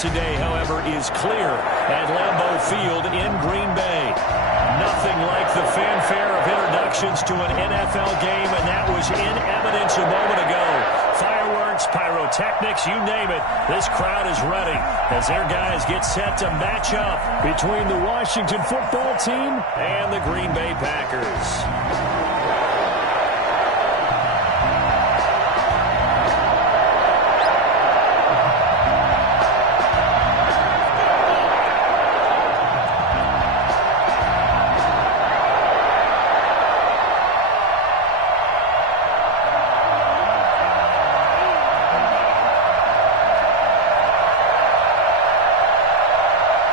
today, however, is clear at Lambeau Field in Green Bay. Nothing like the fanfare of introductions to an NFL game, and that was in evidence a moment ago. Fireworks, pyrotechnics, you name it. This crowd is ready as their guys get set to match up between the Washington football team and the Green Bay Packers.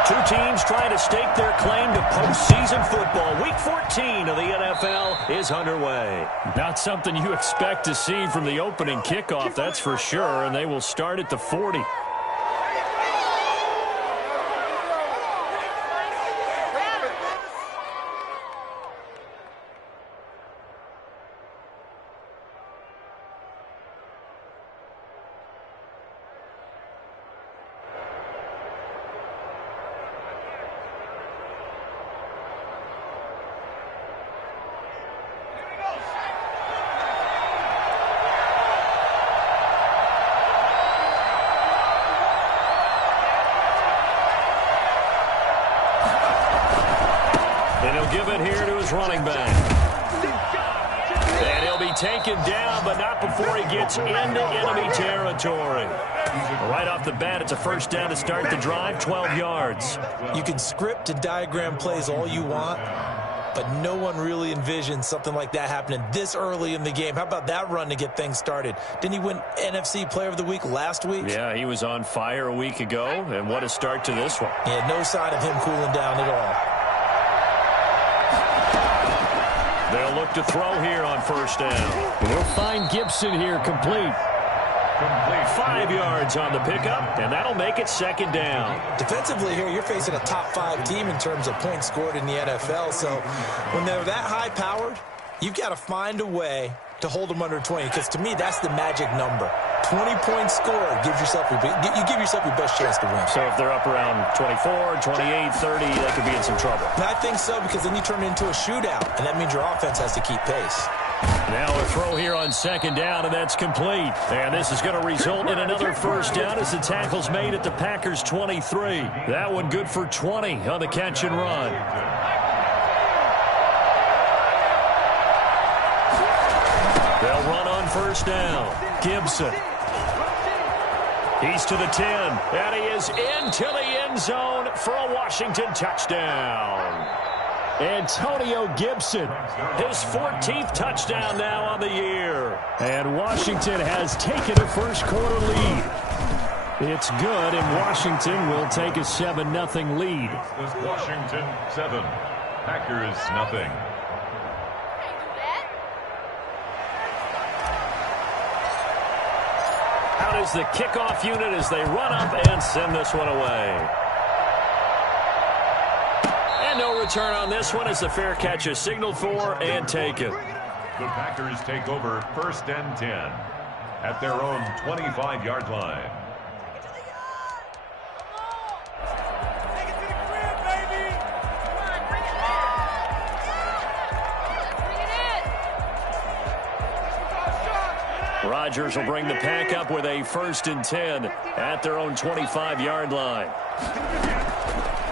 Two teams trying to stake their claim to postseason football. Week 14 of the NFL is underway. Not something you expect to see from the opening kickoff, that's for sure, and they will start at the 40. And he'll give it here to his running back. And he'll be taken down, but not before he gets into enemy territory. Right off the bat, it's a first down to start the drive, 12 yards. You can script and diagram plays all you want, but no one really envisions something like that happening this early in the game. How about that run to get things started? Didn't he win NFC Player of the Week last week? Yeah, he was on fire a week ago, and what a start to this one. Yeah, no sign of him cooling down at all. They'll look to throw here on first down. We'll find Gibson here complete. 5 yards on the pickup, and that'll make it second down. Defensively here, you're facing a top-5 team in terms of points scored in the NFL, so when they're that high-powered, you've got to find a way to hold them under 20, because to me, that's the magic number. 20 points scored, you give yourself your best chance to win. So if they're up around 24, 28, 30, they could be in some trouble. And I think so, because then you turn it into a shootout, and that means your offense has to keep pace. Now a throw here on second down, and that's complete. And this is going to result in another first down as the tackle's made at the Packers' 23. That one good for 20 on the catch and run. They'll run on first down. Gibson. He's to the 10, and he is into the end zone for a Washington touchdown. Antonio Gibson, his 14th touchdown now on the year. And Washington has taken a first-quarter lead. It's good, and Washington will take a 7-0 lead. Washington 7, Packers 0. Out is the kickoff unit as they run up and send this one away. And no return on this one as the fair catch is signaled for and taken. The Packers take over first and 10 at their own 25-yard line. Rodgers will bring the pack up with a first and 10 at their own 25-yard line.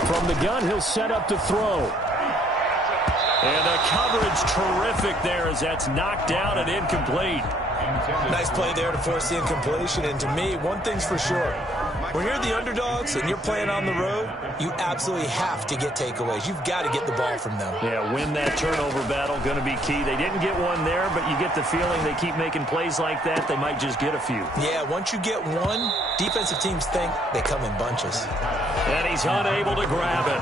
From the gun, he'll set up to throw. And the coverage terrific there as that's knocked down and incomplete. Nice play there to force the incompletion. And to me, one thing's for sure. When you're the underdogs and you're playing on the road, you absolutely have to get takeaways. You've got to get the ball from them. Yeah, win that turnover battle, going to be key. They didn't get one there, but you get the feeling they keep making plays like that, they might just get a few. Yeah, once you get one, defensive teams think they come in bunches. And he's unable to grab it.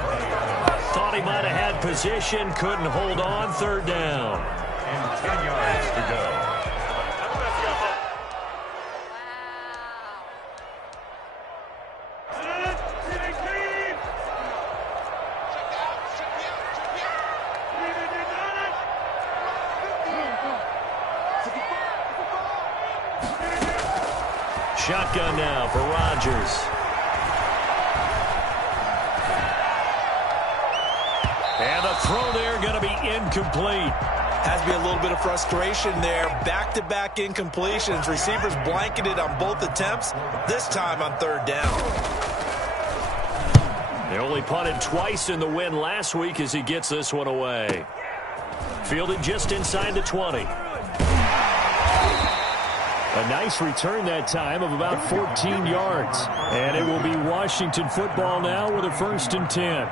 Thought he might have had position, couldn't hold on, third down. And 10 yards to go. Shotgun now for Rodgers. And the throw there going to be incomplete. Has to be a little bit of frustration there. Back-to-back incompletions. Receivers blanketed on both attempts, this time on third down. They only punted twice in the win last week as he gets this one away. Fielded just inside the 20. A nice return that time of about 14 yards. And it will be Washington football now with a 1st and 10.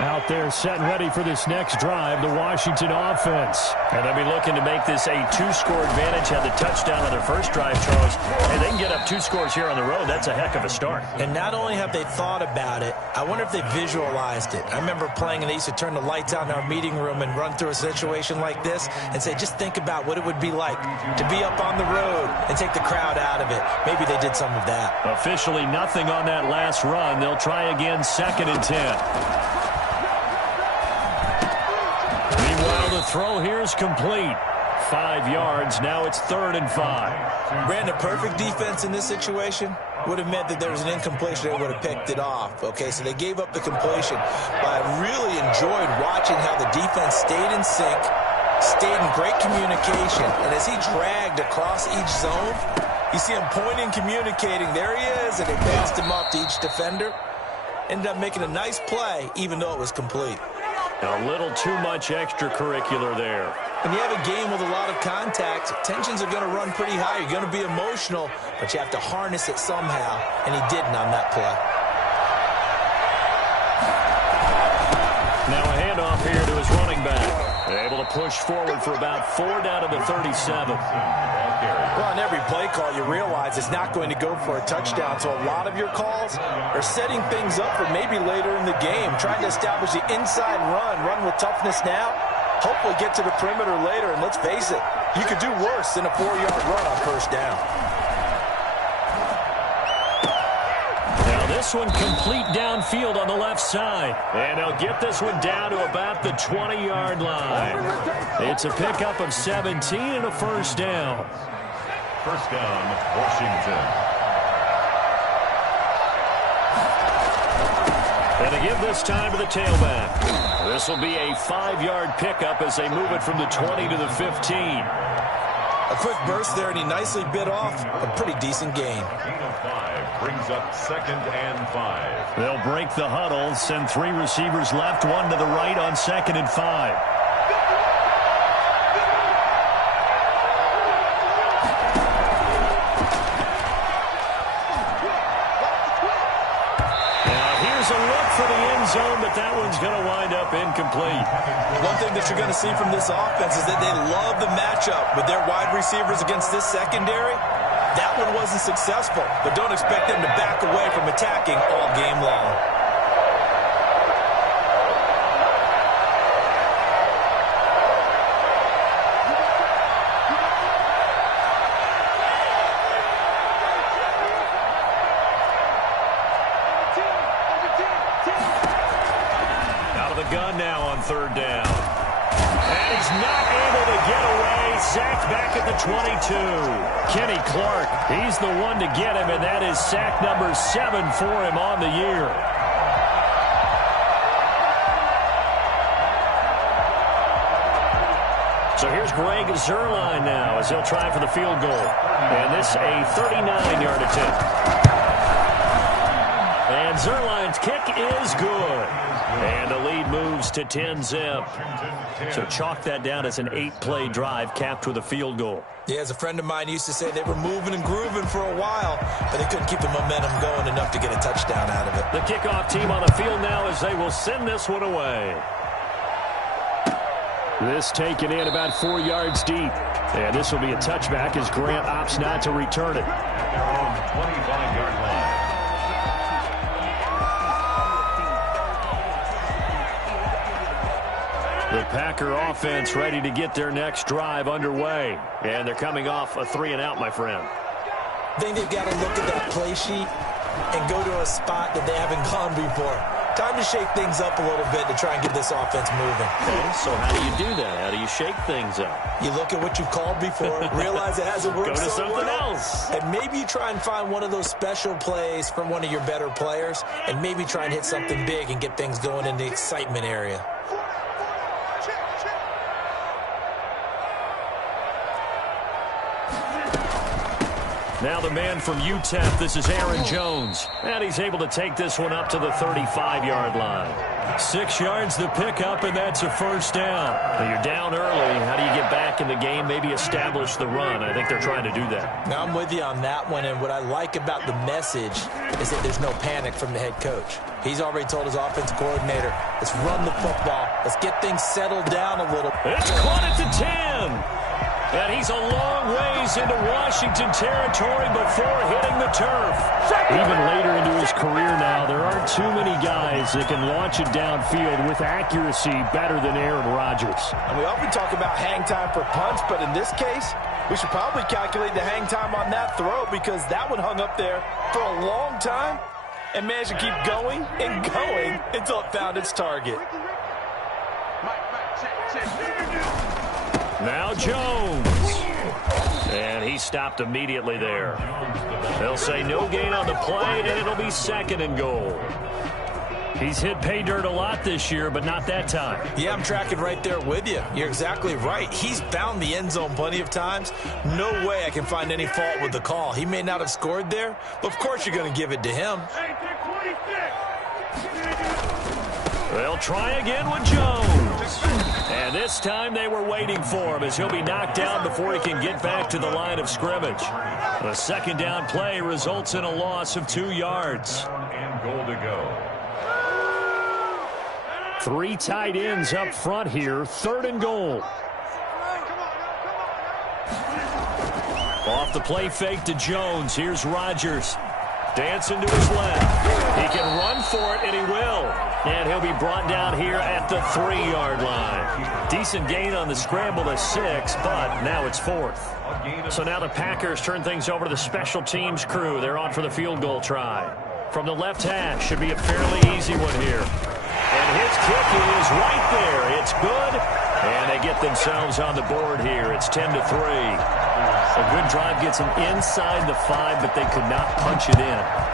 Out there set and ready for this next drive, the Washington offense. And they'll be looking to make this a 2-score advantage. Had the touchdown on their first drive, Charles. And they can get up 2 scores here on the road. That's a heck of a start. And not only have they thought about it, I wonder if they visualized it. I remember playing and they used to turn the lights out in our meeting room and run through a situation like this and say, just think about what it would be like to be up on the road and take the crowd out of it. Maybe they did some of that. Officially nothing on that last run. They'll try again 2nd and 10. The throw here is complete. 5 yards. Now it's 3rd and 5. Brandon, perfect defense in this situation would have meant that there was an incompletion. They would have picked it off. Okay, so they gave up the completion. But I really enjoyed watching how the defense stayed in sync, stayed in great communication. And as he dragged across each zone, you see him pointing, communicating. There he is, and they passed him up to each defender. Ended up making a nice play, even though it was complete. A little too much extracurricular there. When you have a game with a lot of contact, tensions are going to run pretty high. You're going to be emotional, but you have to harness it somehow, and he didn't on that play. Now a handoff here to his running back. They're able to push forward for about 4 down to the 37. Well, on every play call, you realize it's not going to go for a touchdown, so a lot of your calls are setting things up for maybe later in the game, trying to establish the inside run with toughness now, hopefully get to the perimeter later, and let's face it, you could do worse than a 4-yard run on 1st down. Now this one complete downfield on the left side, and they'll get this one down to about the 20-yard line. It's a pickup of 17 and a 1st down. 1st down, Washington. And they give this time to the tailback. This will be a 5-yard pickup as they move it from the 20 to the 15. A quick burst there, and he nicely bit off a pretty decent gain. Gain of 5 brings up 2nd and 5. They'll break the huddle, send 3 receivers left, 1 to the right on 2nd and 5. Zone, but that one's going to wind up incomplete. One thing that you're going to see from this offense is that they love the matchup with their wide receivers against this secondary. That one wasn't successful, but don't expect them to back away from attacking all game long. Gun now on 3rd down. And he's not able to get away. Sacked back at the 22. Kenny Clark, he's the one to get him, and that is sack number 7 for him on the year. So here's Greg Zuerlein now as he'll try for the field goal. And this a 39-yard attempt. And Zuerlein's kick is good. And the lead moves to 10-zip. So chalk that down as an 8-play drive capped with a field goal. Yeah, as a friend of mine used to say, they were moving and grooving for a while, but they couldn't keep the momentum going enough to get a touchdown out of it. The kickoff team on the field now as they will send this one away. This taken in about 4 yards deep. And this will be a touchback as Grant opts not to return it. At their own 25-yard line. The Packer offense ready to get their next drive underway. And they're coming off a 3-and-out, my friend. I think they've got to look at that play sheet and go to a spot that they haven't gone before. Time to shake things up a little bit to try and get this offense moving. Okay, so how do you do that? How do you shake things up? You look at what you've called before, realize it hasn't worked Go to so something well, else. and maybe you try and find one of those special plays from one of your better players, and maybe try and hit something big and get things going in the excitement area. Now the man from UTEP, this is Aaron Jones. And he's able to take this one up to the 35-yard line. 6 yards the pickup, and that's a first down. Now you're down early. How do you get back in the game, maybe establish the run? I think they're trying to do that. Now I'm with you on that one, and what I like about the message is that there's no panic from the head coach. He's already told his offensive coordinator, let's run the football. Let's get things settled down a little. It's caught at the 10. And he's a long ways into Washington territory before hitting the turf. Even later into his career now, there aren't too many guys that can launch it downfield with accuracy better than Aaron Rodgers. And we often talk about hang time for punts, but in this case, we should probably calculate the hang time on that throw because that one hung up there for a long time and managed to keep going and going until it found its target. Now Jones. And he stopped immediately there. They'll say no gain on the play, and it'll be 2nd and goal. He's hit pay dirt a lot this year, but not that time. Yeah, I'm tracking right there with you. You're exactly right. He's found the end zone plenty of times. No way I can find any fault with the call. He may not have scored there, but of course you're going to give it to him. They'll try again with Jones. And this time they were waiting for him as he'll be knocked down before he can get back to the line of scrimmage. The 2nd down play results in a loss of 2 yards. And goal to go. 3 tight ends up front here, 3rd and goal. Off the play fake to Jones. Here's Rodgers. Dancing to his left. He can run for it, and he will. And he'll be brought down here at the 3-yard line. Decent gain on the scramble to 6, but now it's 4th. So now the Packers turn things over to the special teams crew. They're on for the field goal try. From the left hash, should be a fairly easy one here. And his kick is right there. It's good. And they get themselves on the board here. It's 10-3. A good drive gets them inside the 5, but they could not punch it in.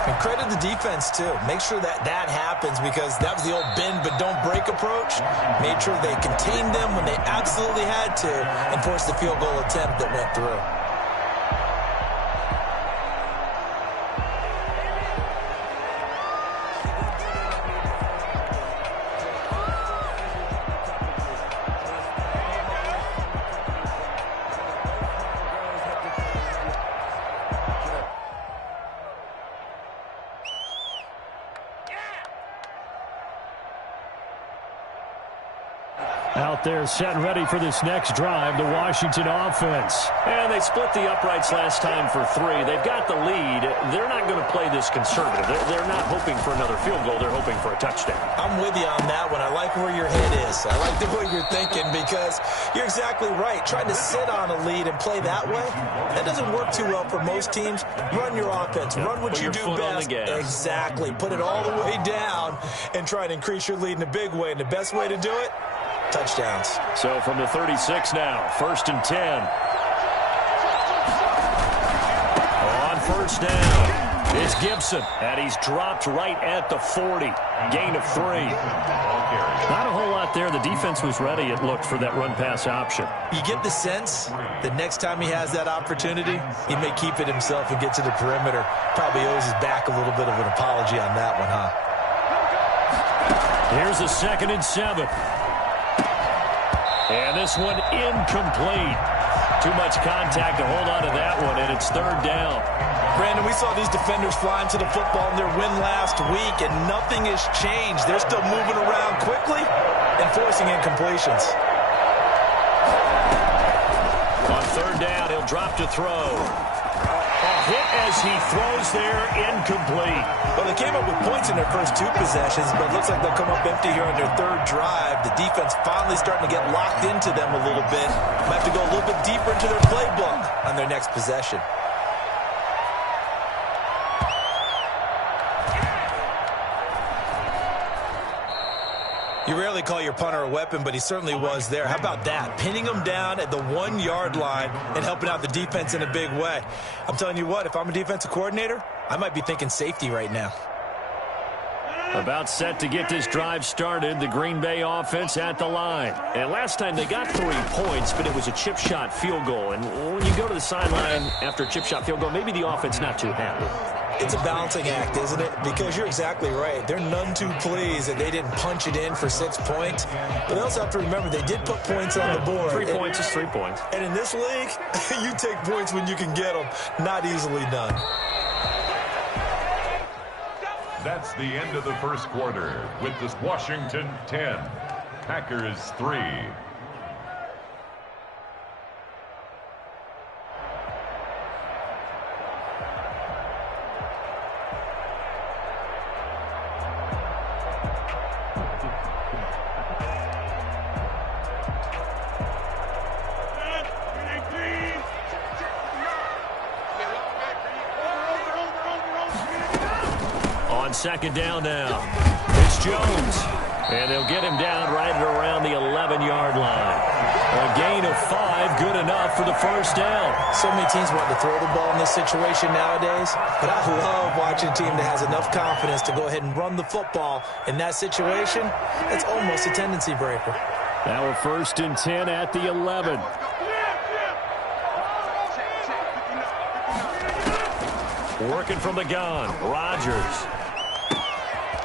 And credit the defense, too. Make sure that that happens because that was the old bend but don't break approach. Made sure they contained them when they absolutely had to and forced the field goal attempt that went through. Out there set and ready for this next drive, the Washington offense. And they split the uprights last time for 3. They've got the lead. They're not going to play this conservative. They're not hoping for another field goal. They're hoping for a touchdown. I'm with you on that one. I like where your head is. I like the way you're thinking because you're exactly right. Trying to sit on a lead and play that way, that doesn't work too well for most teams. Run your offense. Run what you do best. Exactly. Put it all the way down and try and increase your lead in a big way. And the best way to do it, touchdowns. So from the 36 now, 1st and 10. On 1st down, it's Gibson, and he's dropped right at the 40. Gain of 3. Not a whole lot there. The defense was ready, it looked, for that run-pass option. You get the sense that next time he has that opportunity, he may keep it himself and get to the perimeter. Probably owes his back a little bit of an apology on that one, huh? Here's a 2nd and 7. And this one incomplete. Too much contact to hold on to that one, and it's 3rd down. Brandon, we saw these defenders flying to the football in their win last week, and nothing has changed. They're still moving around quickly and forcing incompletions. On 3rd down, he'll drop to throw. Hit as he throws there, incomplete. Well, they came up with points in their first 2 possessions, but it looks like they'll come up empty here on their 3rd drive. The defense finally starting to get locked into them a little bit. Might have to go a little bit deeper into their playbook on their next possession. You rarely call your punter a weapon, but he certainly was there. How about that? Pinning him down at the 1-yard line and helping out the defense in a big way. I'm telling you what, if I'm a defensive coordinator, I might be thinking safety right now. About set to get this drive started, the Green Bay offense at the line. And last time they got 3 points, but it was a chip shot field goal. And when you go to the sideline after a chip shot field goal, maybe the offense not too happy. It's a balancing act, isn't it? Because you're exactly right. They're none too pleased that they didn't punch it in for 6 points. But they also have to remember they did put points on the board. 3 points is 3 points. And in this league, you take points when you can get them. Not easily done. That's the end of the first quarter with this Washington 10, Packers 3. Second down now. It's Jones. And they'll get him down right at around the 11-yard line. A gain of 5, good enough for the first down. So many teams want to throw the ball in this situation nowadays, but I love watching a team that has enough confidence to go ahead and run the football. In that situation, it's almost a tendency breaker. Now we're 1st and 10 at the 11. Working from the gun, Rodgers.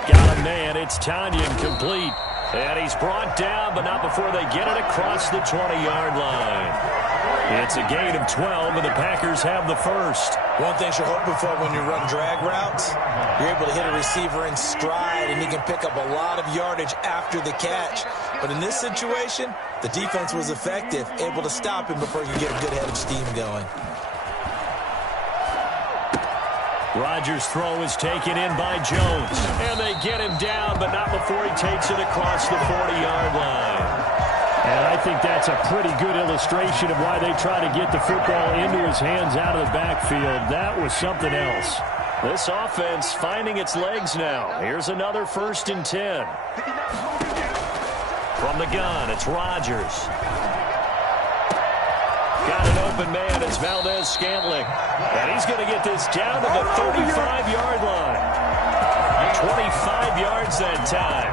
Got a man, it's Tanya complete. And he's brought down, but not before they get it across the 20-yard line. It's a gain of 12, and the Packers have the first. One thing you're hoping for when you run drag routes, you're able to hit a receiver in stride, and he can pick up a lot of yardage after the catch. But in this situation, the defense was effective, able to stop him before you get a good head of steam going. Rodgers' throw is taken in by Jones. And they get him down, but not before he takes it across the 40-yard line. And I think that's a pretty good illustration of why they try to get the football into his hands out of the backfield. That was something else. This offense finding its legs now. Here's another 1st and 10. From the gun, it's Rodgers. Got an open man. It's Valdez-Scantling. And he's going to get this down to the 35-yard line. 25 yards that time.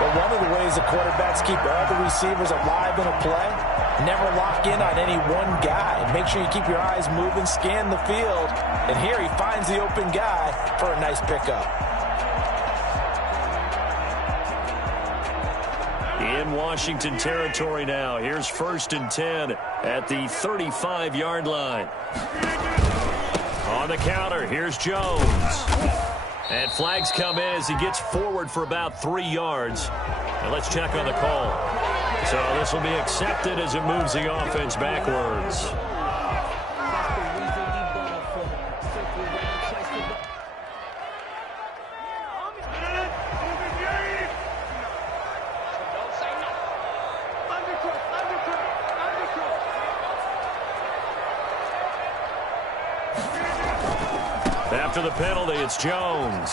But one of the ways the quarterbacks keep all the receivers alive in a play, never lock in on any one guy. Make sure you keep your eyes moving, scan the field. And here he finds the open guy for a nice pickup. In Washington territory now. Here's 1st and 10 at the 35-yard line. On the counter, here's Jones. And flags come in as he gets forward for about 3 yards. And let's check on the call. So this will be accepted as it moves the offense backwards. After the penalty, it's Jones.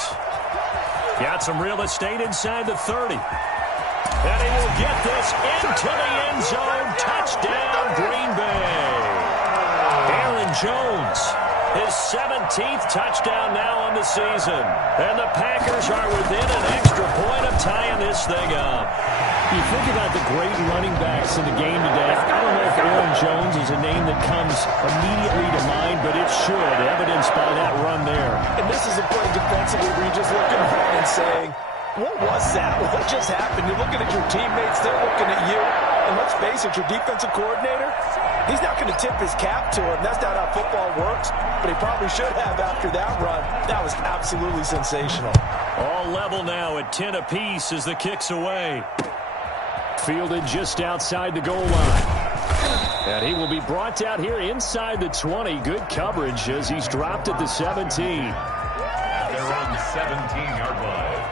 Got some real estate inside the 30. And he will get this into the end zone. Touchdown, Green Bay. Aaron Jones, his 17th touchdown now on the season. And the Packers are within an extra point of tying this thing up. You think about the great running backs in the game today. I don't know if Aaron Jones is a name that comes immediately to mind, but it should, evidenced by that run there. And this is a play defensively where you're just looking around and saying, what was that? What just happened? You're looking at your teammates, they're looking at you. And let's face it, your defensive coordinator, he's not going to tip his cap to him. That's not how football works, but he probably should have after that run. That was absolutely sensational. All level now at 10 apiece as the kick's away. Fielded just outside the goal line. And he will be brought out here inside the 20. Good coverage as he's dropped at the 17. They're on the 17-yard line.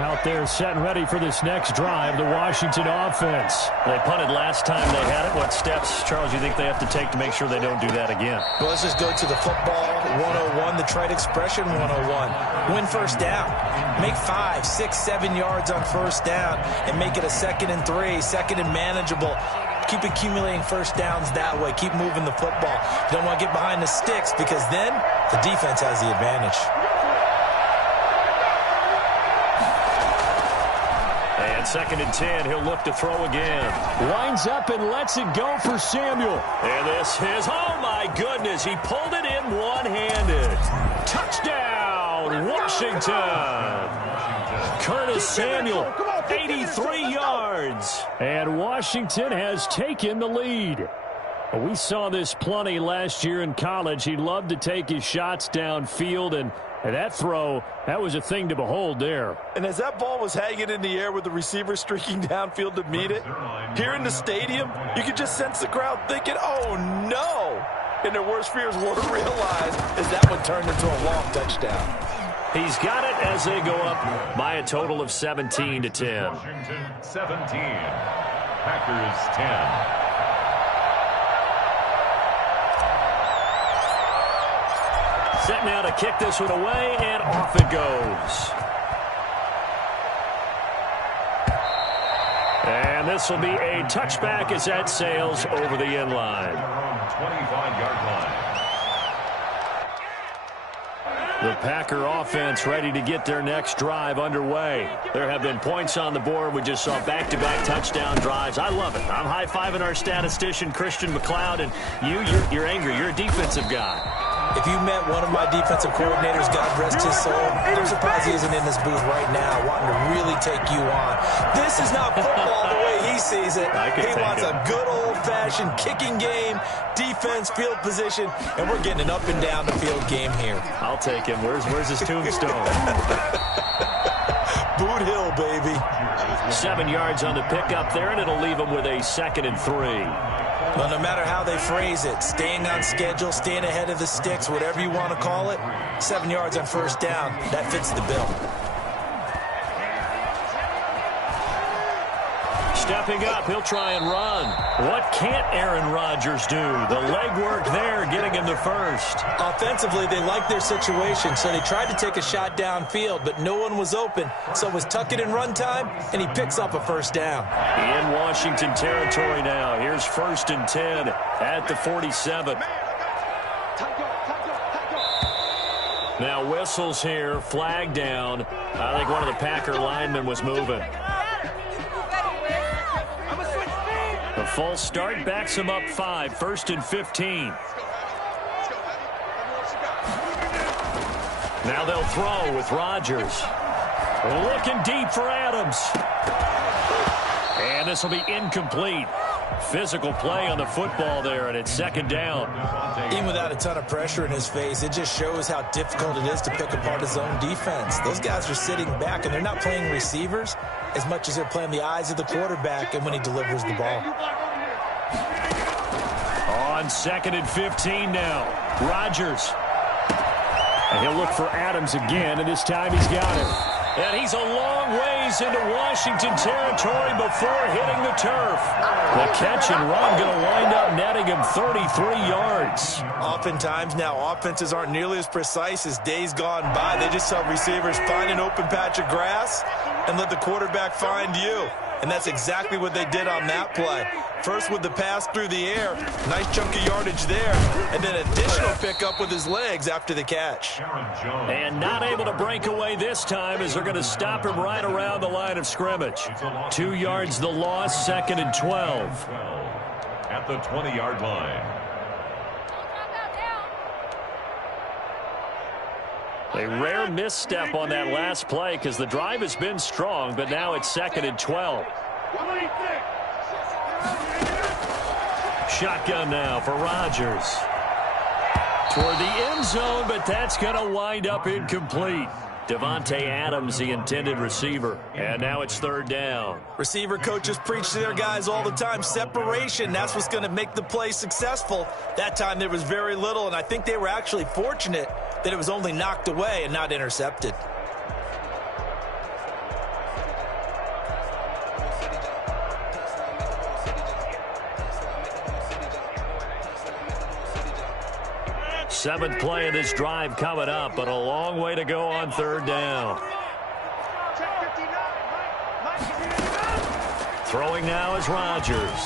Out there setting ready for this next drive, the Washington offense. They punted last time they had it. What steps, Charles, you think they have to take to make sure they don't do that again? Well, let's just go to the football 101, the trade expression 101. Win first down. Make 5, 6, 7 yards on first down and make it a 2nd and 3, 2nd and manageable. Keep accumulating first downs that way. Keep moving the football. You don't want to get behind the sticks because then the defense has the advantage. And 2nd and 10, he'll look to throw again. Winds up and lets it go for Samuel. And this is, oh my goodness, he pulled it in one-handed. Touchdown, Washington. Curtis Samuel, 83 yards. And Washington has taken the lead. We saw this plenty last year in college. He loved to take his shots downfield, and that throw, that was a thing to behold there. And as that ball was hanging in the air with the receiver streaking downfield to meet it, here in the stadium, you could just sense the crowd thinking, oh no! And their worst fears were realized as that one turned into a long touchdown. He's got it as they go up by a total of 17-10. Washington 17, Packers 10. Set now to kick this one away, and off it goes. And this will be a touchback as that sails over the end line. 25-yard line. The Packer offense ready to get their next drive underway. There have been points on the board. We just saw back-to-back touchdown drives. I love it. I'm high-fiving our statistician, Christian McLeod, and you're angry. You're a defensive guy. If you met one of my defensive coordinators, God rest his soul, I'm surprised he isn't in this booth right now wanting to really take you on. This is not football the way he sees it. He wants a good old-fashioned kicking game, defense, field position, and we're getting an up-and-down-the-field game here. I'll take him. Where's his tombstone? Boot Hill, baby. 7 yards on the pickup there, and it'll leave him with a 2nd and 3. Well, no matter how they phrase it, staying on schedule, staying ahead of the sticks, whatever you want to call it, 7 yards on first down, that fits the bill. Stepping up, he'll try and run. What can't Aaron Rodgers do? The legwork there getting him the first. Offensively, they liked their situation, so they tried to take a shot downfield, but no one was open. So it was tuck it in run time, and he picks up a first down. In Washington territory now. Here's 1st and 10 at the 47. Now whistles here, flag down. I think one of the Packer linemen was moving. A false start backs him up 5, 1st and 15. Now they'll throw with Rodgers. Looking deep for Adams. And this will be incomplete. Physical play on the football there, and it's 2nd down. Even without a ton of pressure in his face, it just shows how difficult it is to pick apart his own defense. Those guys are sitting back, and they're not playing receivers as much as they're playing the eyes of the quarterback and when he delivers the ball. On 2nd and 15 now. Rodgers. And he'll look for Adams again, and this time he's got him. And he's a long ways into Washington territory before hitting the turf. The catch and run going to wind up netting him 33 yards. Oftentimes now, offenses aren't nearly as precise as days gone by. They just help receivers find an open patch of grass and let the quarterback find you. And that's exactly what they did on that play. First with the pass through the air, nice chunk of yardage there, and then additional pickup with his legs after the catch. And not able to break away this time as they're going to stop him right around the line of scrimmage. 2 yards the loss, 2nd and 12. At the 20-yard line. A rare misstep on that last play because the drive has been strong, but now it's 2nd and 12. Shotgun now for Rodgers. Toward the end zone, but that's going to wind up incomplete. Devontae Adams, the intended receiver. And now it's 3rd down. Receiver coaches preach to their guys all the time. Separation, that's what's going to make the play successful. That time there was very little, and I think they were actually fortunate that it was only knocked away and not intercepted. 7th play of this drive coming up, but a long way to go on 3rd down. Throwing now is Rodgers.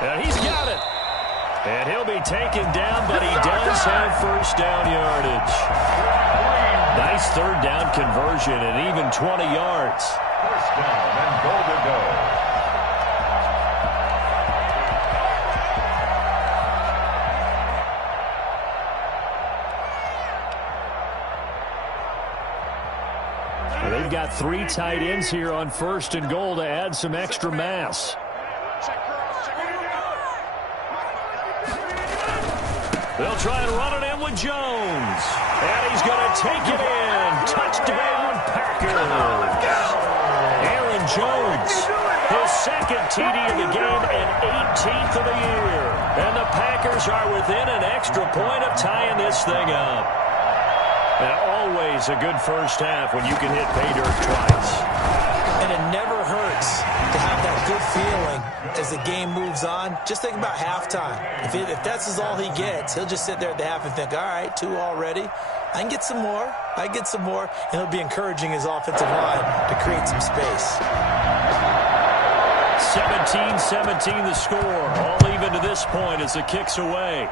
And he's got it. And he'll be taken down, but he does have 1st down yardage. Nice 3rd down conversion and even 20 yards. 1st down and goal to go. They've got 3 tight ends here on 1st and goal to add some extra mass. They'll try and run it in with Jones. And he's going to take it in. Touchdown, Packers. Aaron Jones, his 2nd TD of the game and 18th of the year. And the Packers are within an extra point of tying this thing up. And always a good 1st half when you can hit pay dirt twice. And it never hurts to have that good feeling as the game moves on. Just think about halftime. If that's all he gets, he'll just sit there at the half and think, all right, 2 already. I can get some more. I can get some more. And he'll be encouraging his offensive line to create some space. 17-17 the score. All even to this point as the kick's away.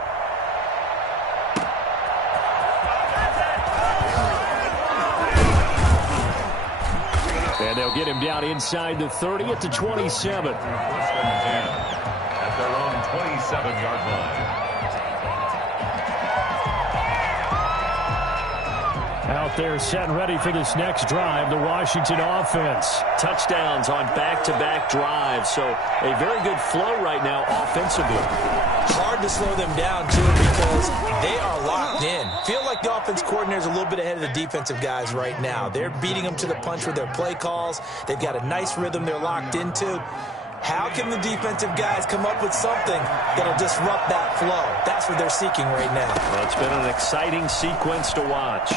And they'll get him down inside the 30 at the 27. 1st and 10 at their own 27-yard line. Out there set and ready for this next drive, the Washington offense. Touchdowns on back-to-back drives, so a very good flow right now offensively. Hard to slow them down, too, because they are locked in. Feel like the offense coordinator is a little bit ahead of the defensive guys right now. They're beating them to the punch with their play calls. They've got a nice rhythm they're locked into. How can the defensive guys come up with something that'll disrupt that flow? That's what they're seeking right now. Well, it's been an exciting sequence to watch.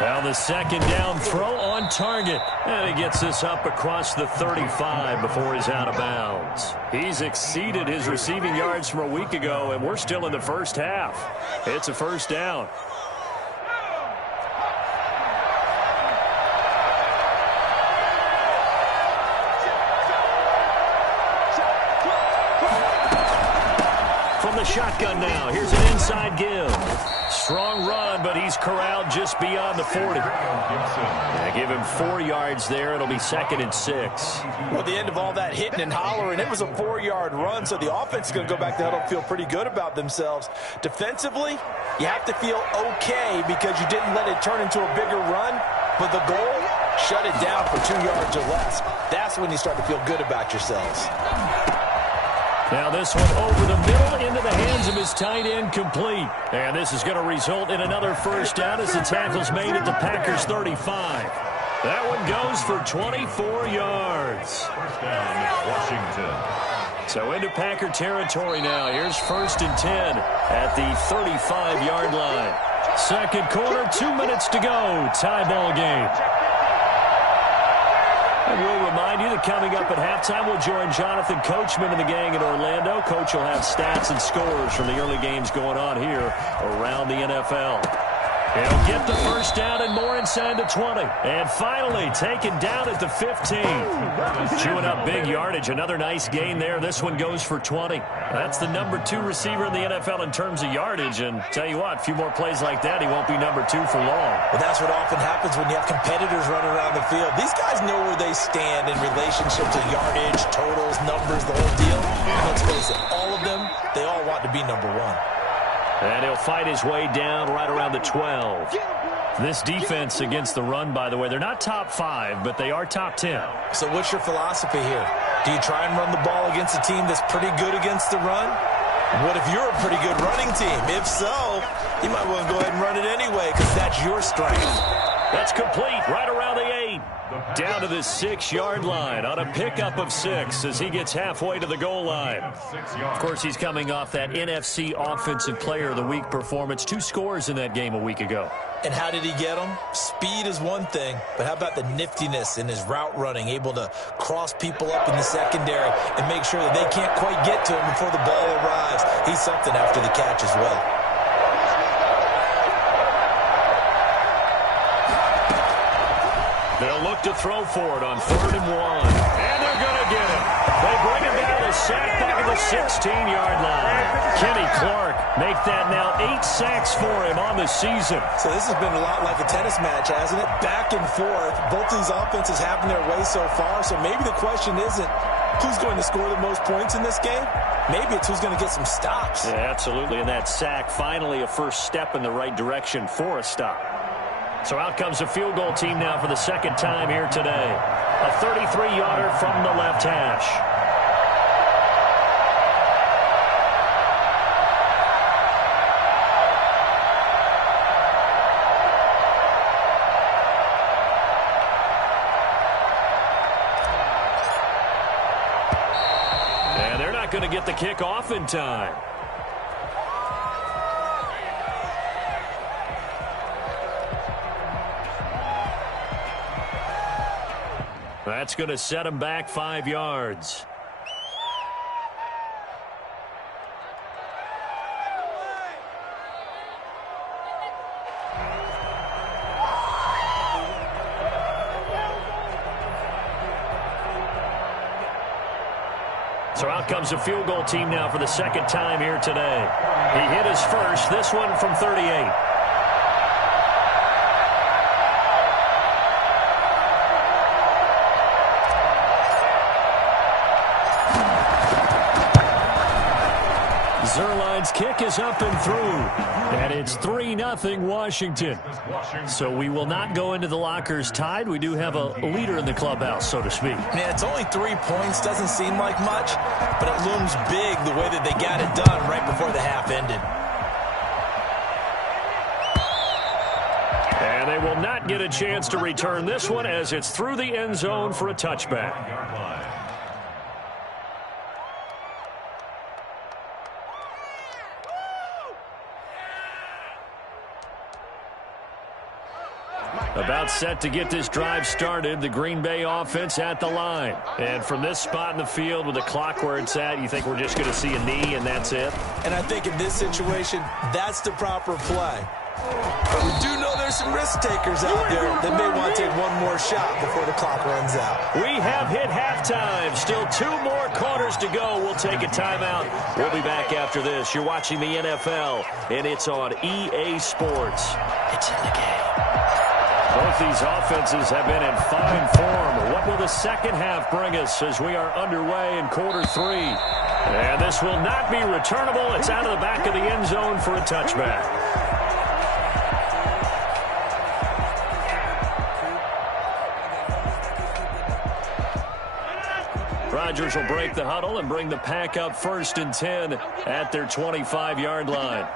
Now the 2nd down throw on target. And he gets this up across the 35 before he's out of bounds. He's exceeded his receiving yards from a week ago, and we're still in the 1st half. It's a 1st down. From the shotgun now, here's an inside give. Strong run, but he's corralled just beyond the 40. Yeah, give him 4 yards there. It'll be 2nd and 6. Well, at the end of all that hitting and hollering, it was a 4-yard run, so the offense is going to go back to huddle and feel pretty good about themselves. Defensively, you have to feel okay because you didn't let it turn into a bigger run, but the goal, shut it down for 2 yards or less. That's when you start to feel good about yourselves. Now this one over the middle into the hands of his tight end, complete. And this is going to result in another 1st down as the tackle's made at the Packers 35. That one goes for 24 yards. 1st down, Washington. So into Packer territory now. Here's 1st and 10 at the 35-yard line. 2nd quarter, 2 minutes to go. Tie ball game. And we'll remind you that coming up at halftime, we'll join Jonathan Coachman and the gang in Orlando. Coach will have stats and scores from the early games going on here around the NFL. He'll get the 1st down and more inside the 20. And finally taken down at the 15. Chewing up big yardage. Another nice gain there. This one goes for 20. That's the number 2 receiver in the NFL in terms of yardage. And tell you what, a few more plays like that, he won't be number 2 for long. Well, that's what often happens when you have competitors running around the field. These guys know where they stand in relationship to yardage, totals, numbers, the whole deal. And let's face it, all of them, they all want to be number 1. And he'll fight his way down right around the 12. This defense against the run, by the way, they're not top 5, but they are top 10. So what's your philosophy here? Do you try and run the ball against a team that's pretty good against the run? What if you're a pretty good running team? If so, you might well go ahead and run it anyway because that's your strength. That's complete right around the 8. Down to the 6-yard line on a pickup of 6 as he gets halfway to the goal line. Of course, he's coming off that NFC Offensive Player of the Week performance. 2 scores in that game a week ago. And how did he get them? Speed is one thing, but how about the niftiness in his route running, able to cross people up in the secondary and make sure that they can't quite get to him before the ball arrives. He's something after the catch as well. They'll look to throw for it on 3rd and 1. And they're going to get it. They bring him down a sack back at the 16-yard line. Kenny Clark make that now 8 sacks for him on the season. So this has been a lot like a tennis match, hasn't it? Back and forth. Both these offenses having their way so far. So maybe the question isn't who's going to score the most points in this game. Maybe it's who's going to get some stops. Yeah, absolutely. And that sack, finally a first step in the right direction for a stop. So out comes a field goal team now for the second time here today. A 33-yarder from the left hash. And they're not going to get the kick off in time. That's going to set him back 5 yards. So out comes a field goal team now for the second time here today. He hit his first, this one from 38. Zerline's kick is up and through, and it's 3-0 Washington. So we will not go into the lockers tied. We do have a leader in the clubhouse, so to speak. Man, it's only 3 points. Doesn't seem like much, but it looms big the way that they got it done right before the half ended. And they will not get a chance to return this one as it's through the end zone for a touchback. About set to get this drive started, the Green Bay offense at the line. And from this spot in the field with the clock where it's at, you think we're just going to see a knee and that's it? And I think in this situation, that's the proper play. But we do know there's some risk takers out there that may want to take one more shot before the clock runs out. We have hit halftime. Still 2 more quarters to go. We'll take a timeout. We'll be back after this. You're watching the NFL, and it's on EA Sports. It's in the game. Both these offenses have been in fine form. What will the second half bring us as we are underway in quarter 3? And this will not be returnable. It's out of the back of the end zone for a touchback. Rodgers will break the huddle and bring the pack up 1st and 10 at their 25-yard line.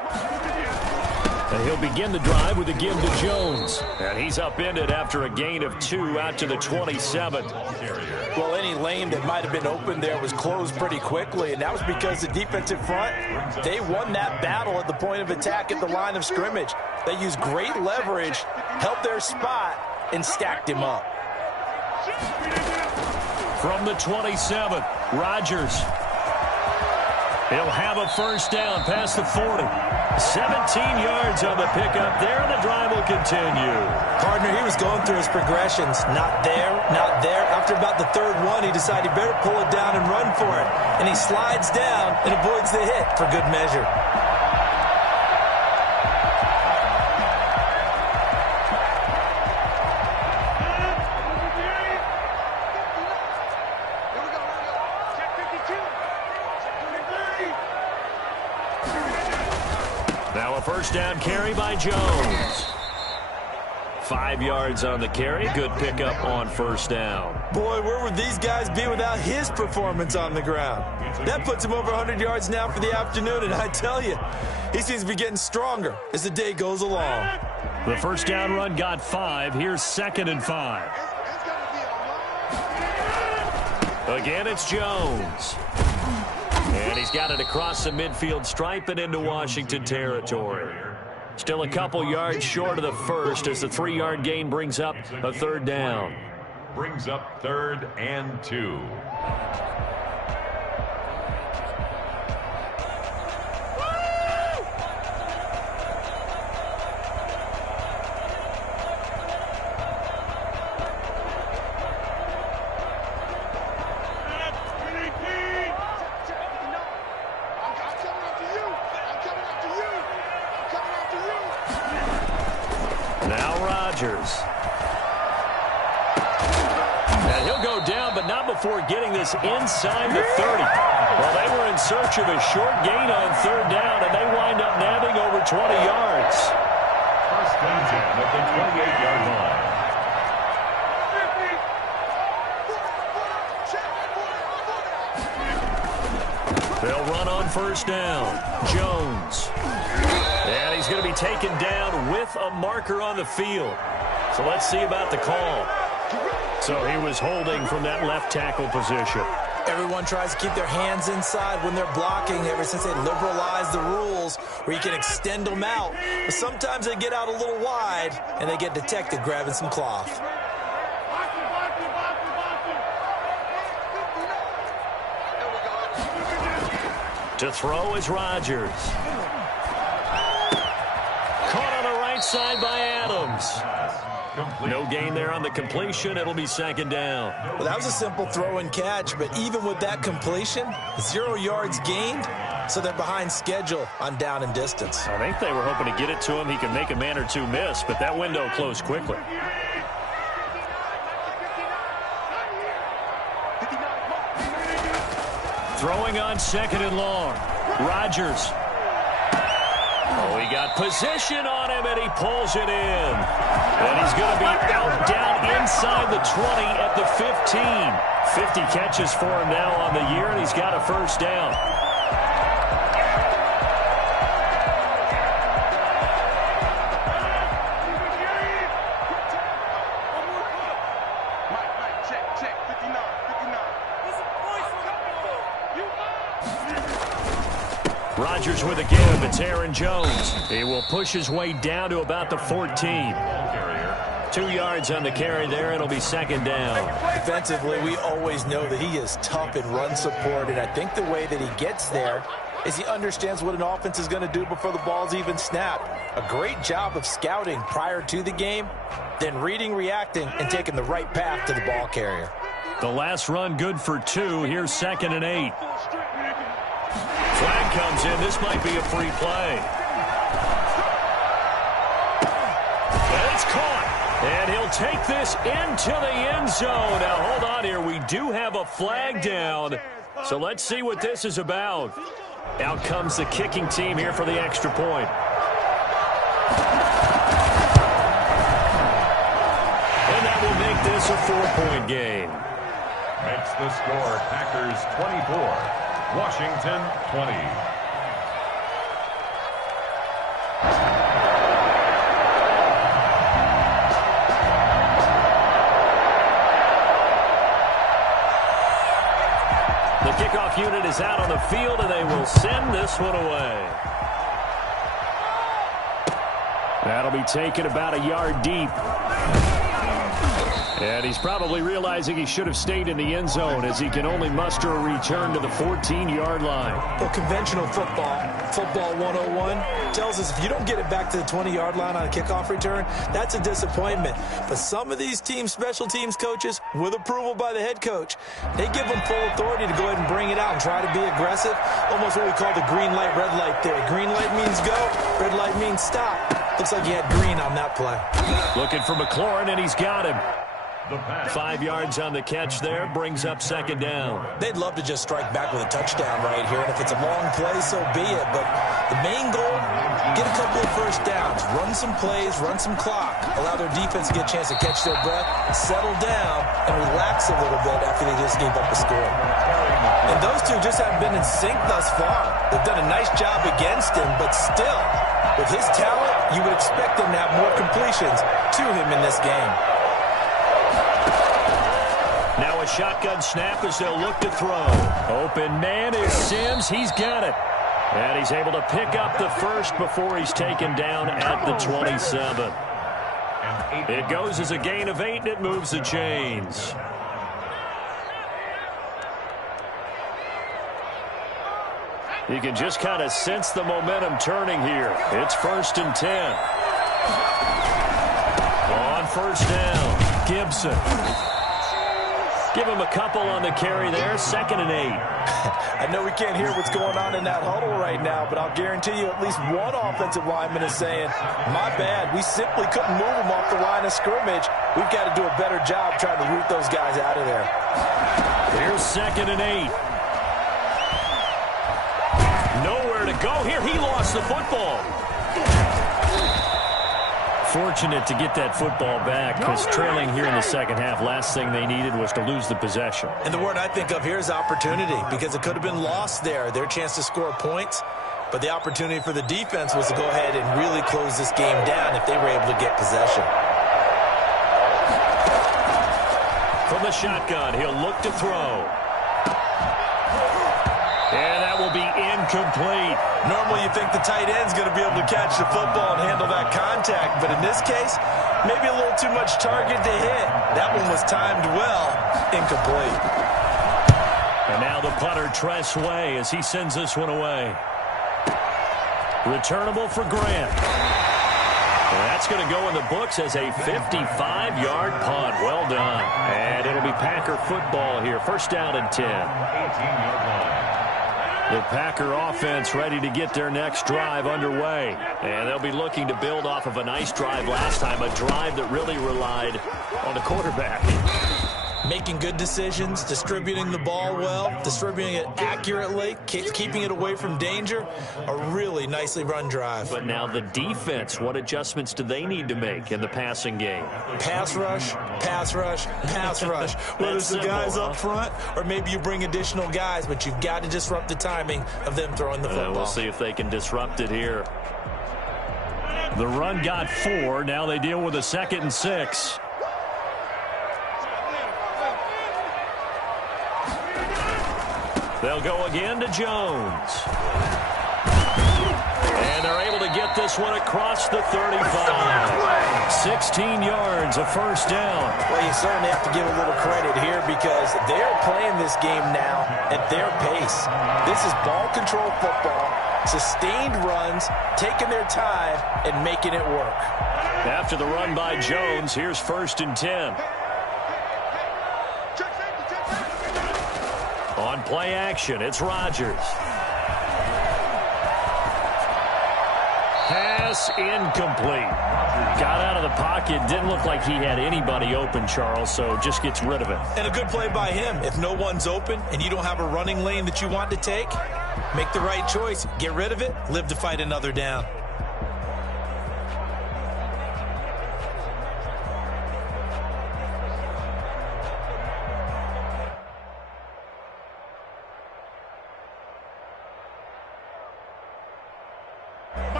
And he'll begin the drive with a give to Jones. And he's upended after a gain of 2 out to the 27. Well, any lane that might have been open there was closed pretty quickly, and that was because the defensive front, they won that battle at the point of attack at the line of scrimmage. They used great leverage, held their spot, and stacked him up. From the 27, Rodgers. He'll have a first down past the 40. 17 yards on the pickup there, and the drive will continue. Partner, he was going through his progressions. Not there, not there. After about the 3rd one, he decided he better pull it down and run for it. And he slides down and avoids the hit for good measure. Now a first down carry by Jones. 5 yards on the carry. Good pickup on first down. Boy, where would these guys be without his performance on the ground? That puts him over 100 yards now for the afternoon, and I tell you, he seems to be getting stronger as the day goes along. The first down run got 5. Here's 2nd and 5. Again, it's Jones. And he's got it across the midfield stripe and into Washington territory. Still a couple yards short of the first as the 3-yard gain brings up a 3rd down. Brings up 3rd and 2. And he'll go down, but not before getting this inside the 30. Well, they were in search of a short gain on 3rd down, and they wind up nabbing over 20 yards. First and 10 at the 28-yard line. They'll run on 1st down. Jones. And he's going to be taken down with a marker on the field. So let's see about the call. So he was holding from that left tackle position. Everyone tries to keep their hands inside when they're blocking ever since they liberalized the rules where you can extend them out. But sometimes they get out a little wide and they get detected grabbing some cloth. To throw is Rodgers. Caught on the right side by Adams. No gain there on the completion. It'll be 2nd down. Well, that was a simple throw and catch, but even with that completion, 0 yards gained, so they're behind schedule on down and distance. I think they were hoping to get it to him. He could make a man or two miss, but that window closed quickly. Throwing on 2nd and long. Rodgers. Oh, he got position on him, and he pulls it in. And he's going to be out down inside the 20 at the 15. 50 catches for him now on the year, and he's got a 1st down. Rodgers with a give. It's Aaron Jones. He will push his way down to about the 14. 2 yards on the carry there. It'll be 2nd down. Defensively, we always know that he is tough in run support, and I think the way that he gets there is he understands what an offense is going to do before the ball's even snapped. A great job of scouting prior to the game, then reading, reacting, and taking the right path to the ball carrier. The last run good for 2. Here's 2nd and 8. Flag comes in. This might be a free play. And it's caught. And he'll take this into the end zone. Now, hold on here. We do have a flag down. So let's see what this is about. Out comes the kicking team here for the extra point. And that will make this a 4-point game. Makes the score Packers 24. Washington 20. The kickoff unit is out on the field, and they will send this one away. That'll be taken about a yard deep. And he's probably realizing he should have stayed in the end zone as he can only muster a return to the 14-yard line. Well, conventional football 101, tells us if you don't get it back to the 20-yard line on a kickoff return, that's a disappointment. But some of these teams, special teams coaches, with approval by the head coach, they give them full authority to go ahead and bring it out and try to be aggressive. Almost what we call the green light, red light theory. Green light means go, red light means stop. Looks like he had green on that play. Looking for McLaurin, and he's got him. 5 yards on the catch there, brings up 2nd down. They'd love to just strike back with a touchdown right here, and if it's a long play, so be it. But the main goal, get a couple of 1st downs, run some plays, run some clock, allow their defense to get a chance to catch their breath, settle down, and relax a little bit after they just gave up a score. And those two just haven't been in sync thus far. They've done a nice job against him, but still, with his talent you would expect them to have more completions to him in this game. Now a shotgun snap as they'll look to throw. Open man is Sims. He's got it. And he's able to pick up the first before he's taken down at the 27. It goes as a gain of 8, and it moves the chains. You can just kind of sense the momentum turning here. It's 1st and 10. On first down, Gibson. Give him a couple on the carry there. 2nd and 8. I know we can't hear what's going on in that huddle right now, but I'll guarantee you at least one offensive lineman is saying, my bad, we simply couldn't move them off the line of scrimmage. We've got to do a better job trying to root those guys out of there. Here's 2nd and 8. Nowhere to go here. He lost the football. Fortunate to get that football back, because trailing here in the second half, last thing they needed was to lose the possession. And the word I think of here is opportunity, because it could have been lost there, their chance to score points. But the opportunity for the defense was to go ahead and really close this game down if they were able to get possession. From the shotgun, he'll look to throw. And that will be incomplete. Normally you think the tight end's going to be able to catch the football and handle that contact, but in this case, maybe a little too much target to hit. That one was timed well, incomplete. And now the punter, Tress Way, as he sends this one away. Returnable for Grant. And that's going to go in the books as a 55-yard punt. Well done. And it'll be Packer football here. 1st down and 10. 18-yard line. The Packer offense ready to get their next drive underway. And they'll be looking to build off of a nice drive last time, a drive that really relied on the quarterback. Making good decisions, distributing the ball well, distributing it accurately, keeping it away from danger. A really nicely run drive. But now the defense, what adjustments do they need to make in the passing game? Pass rush, pass rush, pass rush. Whether it's the guys up front or maybe you bring additional guys, but you've got to disrupt the timing of them throwing the football. We'll see if they can disrupt it here. The run got 4. Now they deal with a 2nd and 6. They'll go again to Jones. And they're able to get this one across the 35. 16 yards, a 1st down. Well, you certainly have to give a little credit here because they're playing this game now at their pace. This is ball control football, sustained runs, taking their time, and making it work. After the run by Jones, here's 1st and 10. On play action, it's Rodgers. Pass incomplete. Got out of the pocket. Didn't look like he had anybody open, Charles, so just gets rid of it. And a good play by him. If no one's open and you don't have a running lane that you want to take, make the right choice. Get rid of it. Live to fight another down.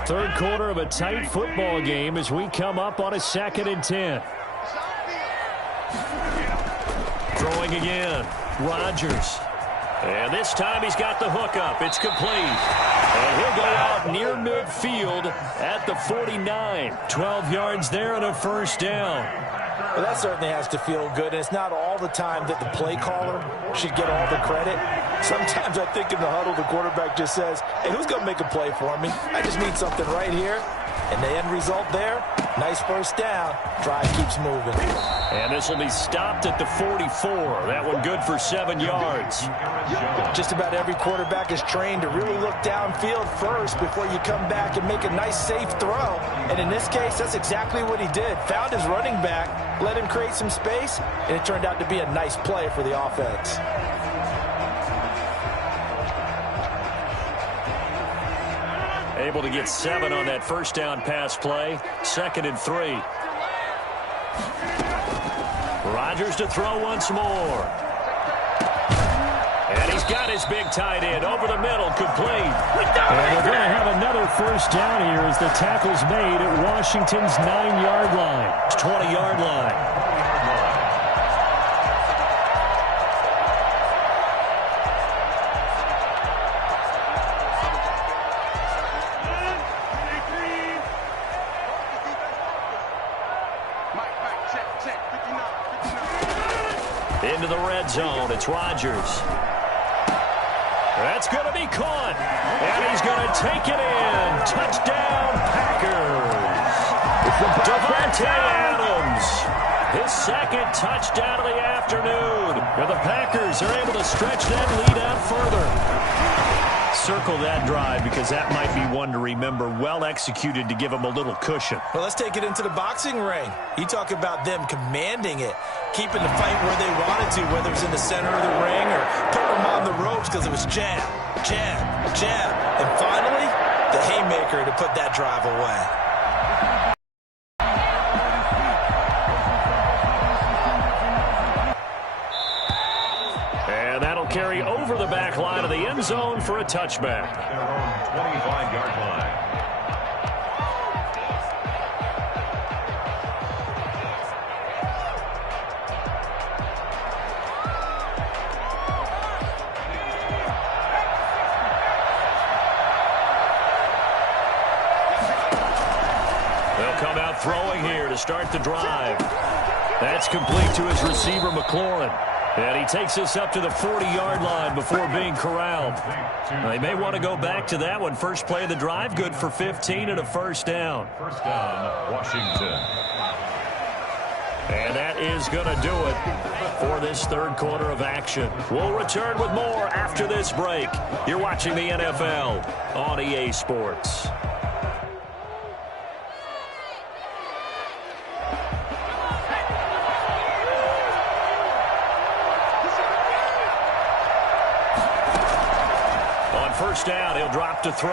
Third quarter of a tight football game as we come up on a 2nd and 10. Throwing again. Rodgers. And this time he's got the hook up. It's complete. And he'll go out near midfield at the 49. 12 yards there and a 1st down. Well, that certainly has to feel good, and it's not all the time that the play caller should get all the credit. Sometimes I think in the huddle, the quarterback just says, hey, who's going to make a play for me? I just need something right here. And the end result there, nice 1st down. Drive keeps moving. And this will be stopped at the 44. That one good for 7 yards. Just about every quarterback is trained to really look downfield first before you come back and make a nice, safe throw. And in this case, that's exactly what he did. Found his running back, let him create some space, and it turned out to be a nice play for the offense. Able to get 7 on that 1st down pass play. 2nd and 3. Rodgers to throw once more. And he's got his big tight end over the middle, complete. And we're going to have another first down here as the tackle's made at Washington's 9-yard line. 20-yard line. Into the red zone. It's Rodgers. That's going to be caught. And he's going to take it in. Touchdown, Packers. Davante Adams. His second touchdown of the afternoon. And the Packers are able to stretch that lead out further. Circle that drive because that might be one to remember. Well executed to give them a little cushion. Well, let's take it into the boxing ring. You talk about them commanding it, keeping the fight where they wanted to, whether it's in the center of the ring or putting them on the ropes because it was jab, jab, jab. And finally, the haymaker to put that drive away. And that'll carry over the back line of the end zone for a touchback. Their own 25-yard line. They'll come out throwing here to start the drive. That's complete to his receiver, McLaurin. And he takes us up to the 40-yard line before being corralled. They may want to go back to that one. First play of the drive, good for 15 and a first down. First down, Washington. And that is going to do it for this third quarter of action. We'll return with more after this break. You're watching the NFL on EA Sports. First down, he'll drop to throw.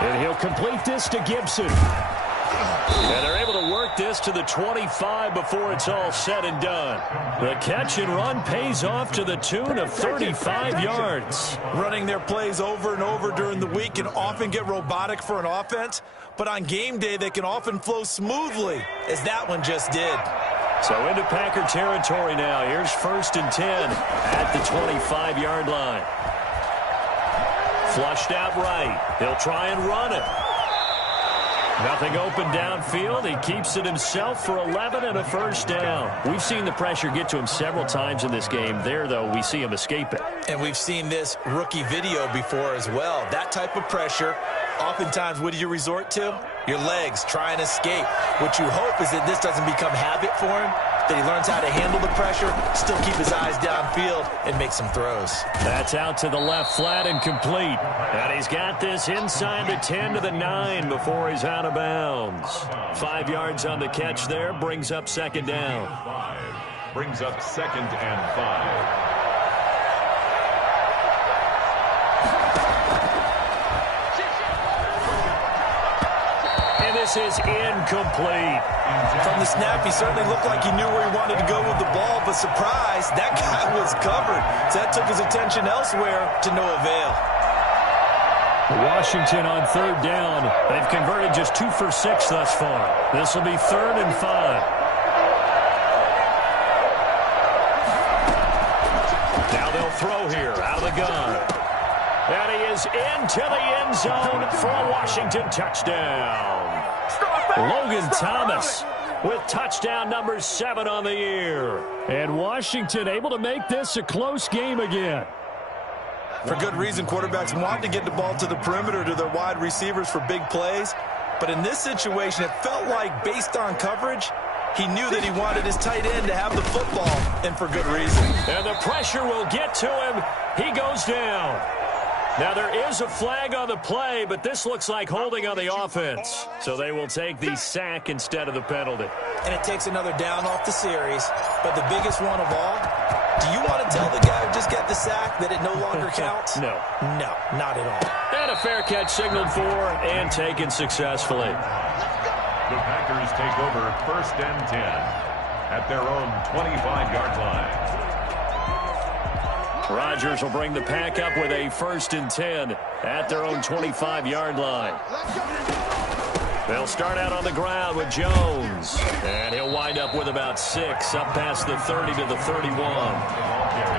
And he'll complete this to Gibson. And they're able to work this to the 25 before it's all said and done. The catch and run pays off to the tune of 35 yards. Running their plays over and over during the week can often get robotic for an offense, but on game day they can often flow smoothly, as that one just did. So into Packer territory now. Here's first and 10 at the 25-yard line. Flushed out right. He'll try and run it. Nothing open downfield. He keeps it himself for 11 and a first down. We've seen the pressure get to him several times in this game. There, though, we see him escape it. And we've seen this rookie video before as well. That type of pressure, oftentimes, what do you resort to? Your legs, try and escape. What you hope is that this doesn't become habit for him, that he learns how to handle the pressure, still keep his eyes downfield, and make some throws. That's out to the left flat and complete. And he's got this inside the 10 to the 9 before he's out of bounds. 5 yards on the catch there, brings up second down. Brings up second and 5. This is incomplete. From the snap, he certainly looked like he knew where he wanted to go with the ball, but surprise, that guy was covered. So that took his attention elsewhere to no avail. Washington on third down. They've converted just 2 for 6 thus far. This will be 3rd and 5. Now they'll throw here out of the gun. And he is into the end zone for a Washington touchdown. Logan Thomas with touchdown number 7 on the year. And Washington able to make this a close game again. For good reason, quarterbacks want to get the ball to the perimeter to their wide receivers for big plays. But in this situation, it felt like, based on coverage, he knew that he wanted his tight end to have the football, and for good reason. And the pressure will get to him. He goes down. Now, there is a flag on the play, but this looks like holding on the offense. So they will take the sack instead of the penalty. And it takes another down off the series. But the biggest one of all, do you want to tell the guy who just got the sack that it no longer counts? No. No, not at all. And a fair catch signaled for and taken successfully. The Packers take over first and 10 at their own 25-yard line. Rodgers will bring the pack up with a 1st and 10 at their own 25-yard line. They'll start out on the ground with Jones, and he'll wind up with about 6 up past the 30 to the 31.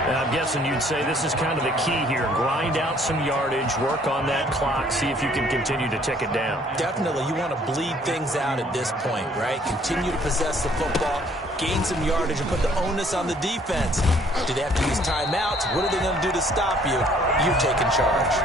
And I'm guessing you'd say this is kind of the key here. Grind out some yardage, work on that clock, see if you can continue to tick it down. Definitely. You want to bleed things out at this point, right? Continue to possess the football, gain some yardage, and put the onus on the defense. Do they have to use timeouts? What are they going to do to stop you? You're taking charge.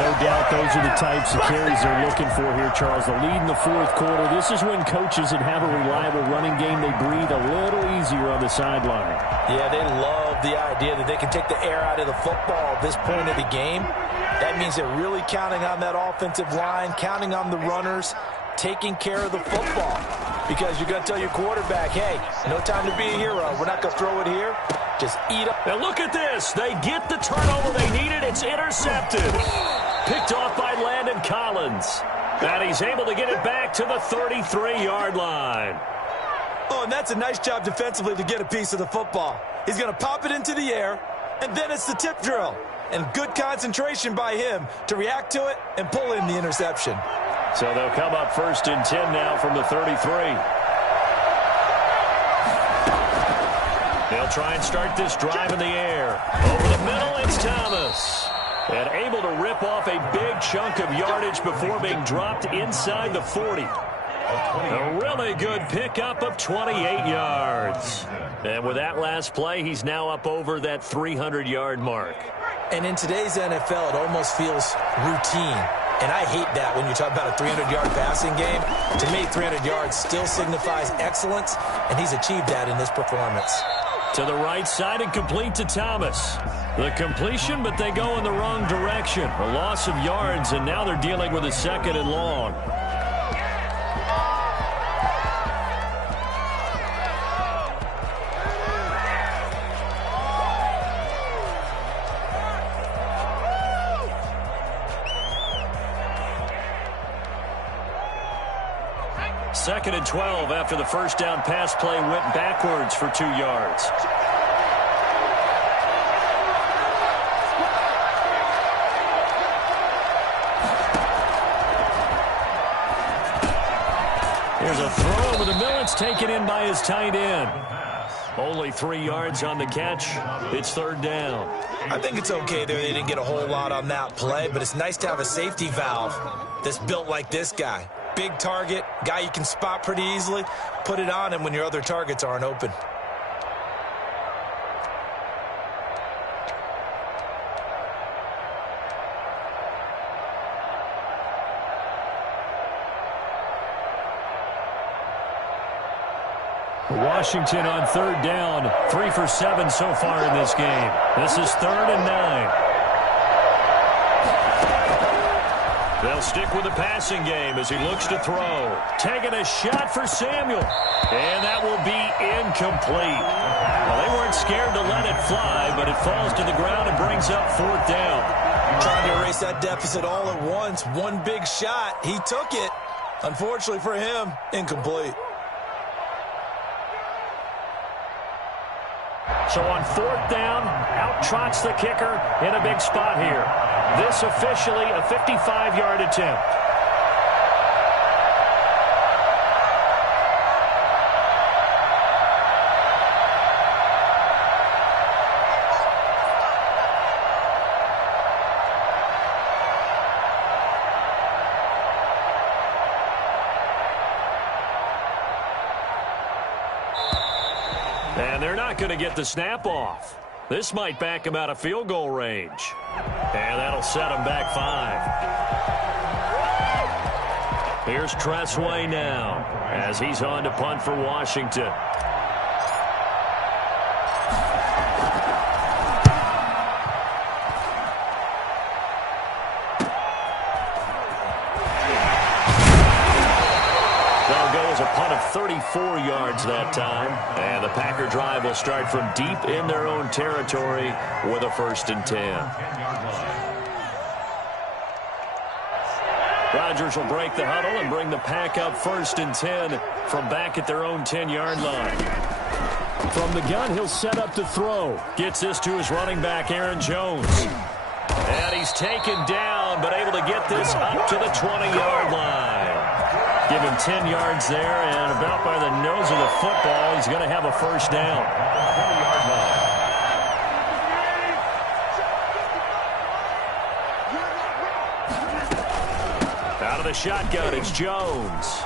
No doubt those are the types of carries they're looking for here, Charles. The lead in the 4th quarter. This is when coaches that have a reliable running game, they breathe a little easier on the sideline. Yeah, they love the idea that they can take the air out of the football at this point of the game. That means they're really counting on that offensive line, counting on the runners, taking care of the football. Because you're going to tell your quarterback, hey, no time to be a hero. We're not going to throw it here. Just eat up. Now look at this. They get the turnover they needed. It's intercepted. Picked off by Landon Collins. And he's able to get it back to the 33-yard line. Oh, and that's a nice job defensively to get a piece of the football. He's going to pop it into the air, and then it's the tip drill. And good concentration by him to react to it and pull in the interception. So they'll come up 1st and 10 now from the 33. They'll try and start this drive in the air. Over the middle, it's Thomas. And able to rip off a big chunk of yardage before being dropped inside the 40. A really good pickup of 28 yards. And with that last play, he's now up over that 300-yard mark. And in today's NFL, it almost feels routine. And I hate that when you talk about a 300-yard passing game. To me, 300 yards still signifies excellence, and he's achieved that in this performance. To the right side and complete to Thomas. The completion, but they go in the wrong direction. A loss of yards, and now they're dealing with a 2nd and long. Second and 12 after the 1st down pass play went backwards for 2 yards. Here's a throw over the middle. It's taken in by his tight end. Only 3 yards on the catch. It's 3rd down. I think it's okay there. They didn't get a whole lot on that play, but it's nice to have a safety valve that's built like this guy. Big target, guy you can spot pretty easily. Put it on him when your other targets aren't open. Washington on 3rd down. 3 for 7 so far in this game. This is 3rd and 9. They'll stick with the passing game as he looks to throw. Taking a shot for Samuel. And that will be incomplete. Well, they weren't scared to let it fly, but it falls to the ground and brings up 4th down. Trying to erase that deficit all at once. One big shot. He took it. Unfortunately for him, incomplete. So on 4th down, out trots the kicker in a big spot here. This officially a 55-yard attempt. And they're not going to get the snap off. This might back him out of field goal range. And that'll set him back 5. Here's Tressway now as he's on to punt for Washington. A punt of 34 yards that time. And the Packer drive will start from deep in their own territory with a 1st and 10. Rodgers will break the huddle and bring the pack up 1st and 10 from back at their own 10-yard line. From the gun, he'll set up to throw. Gets this to his running back, Aaron Jones. And he's taken down, but able to get this up to the 20-yard line. Give him 10 yards there, and about by the nose of the football, he's going to have a first down. Out of the shotgun, it's Jones.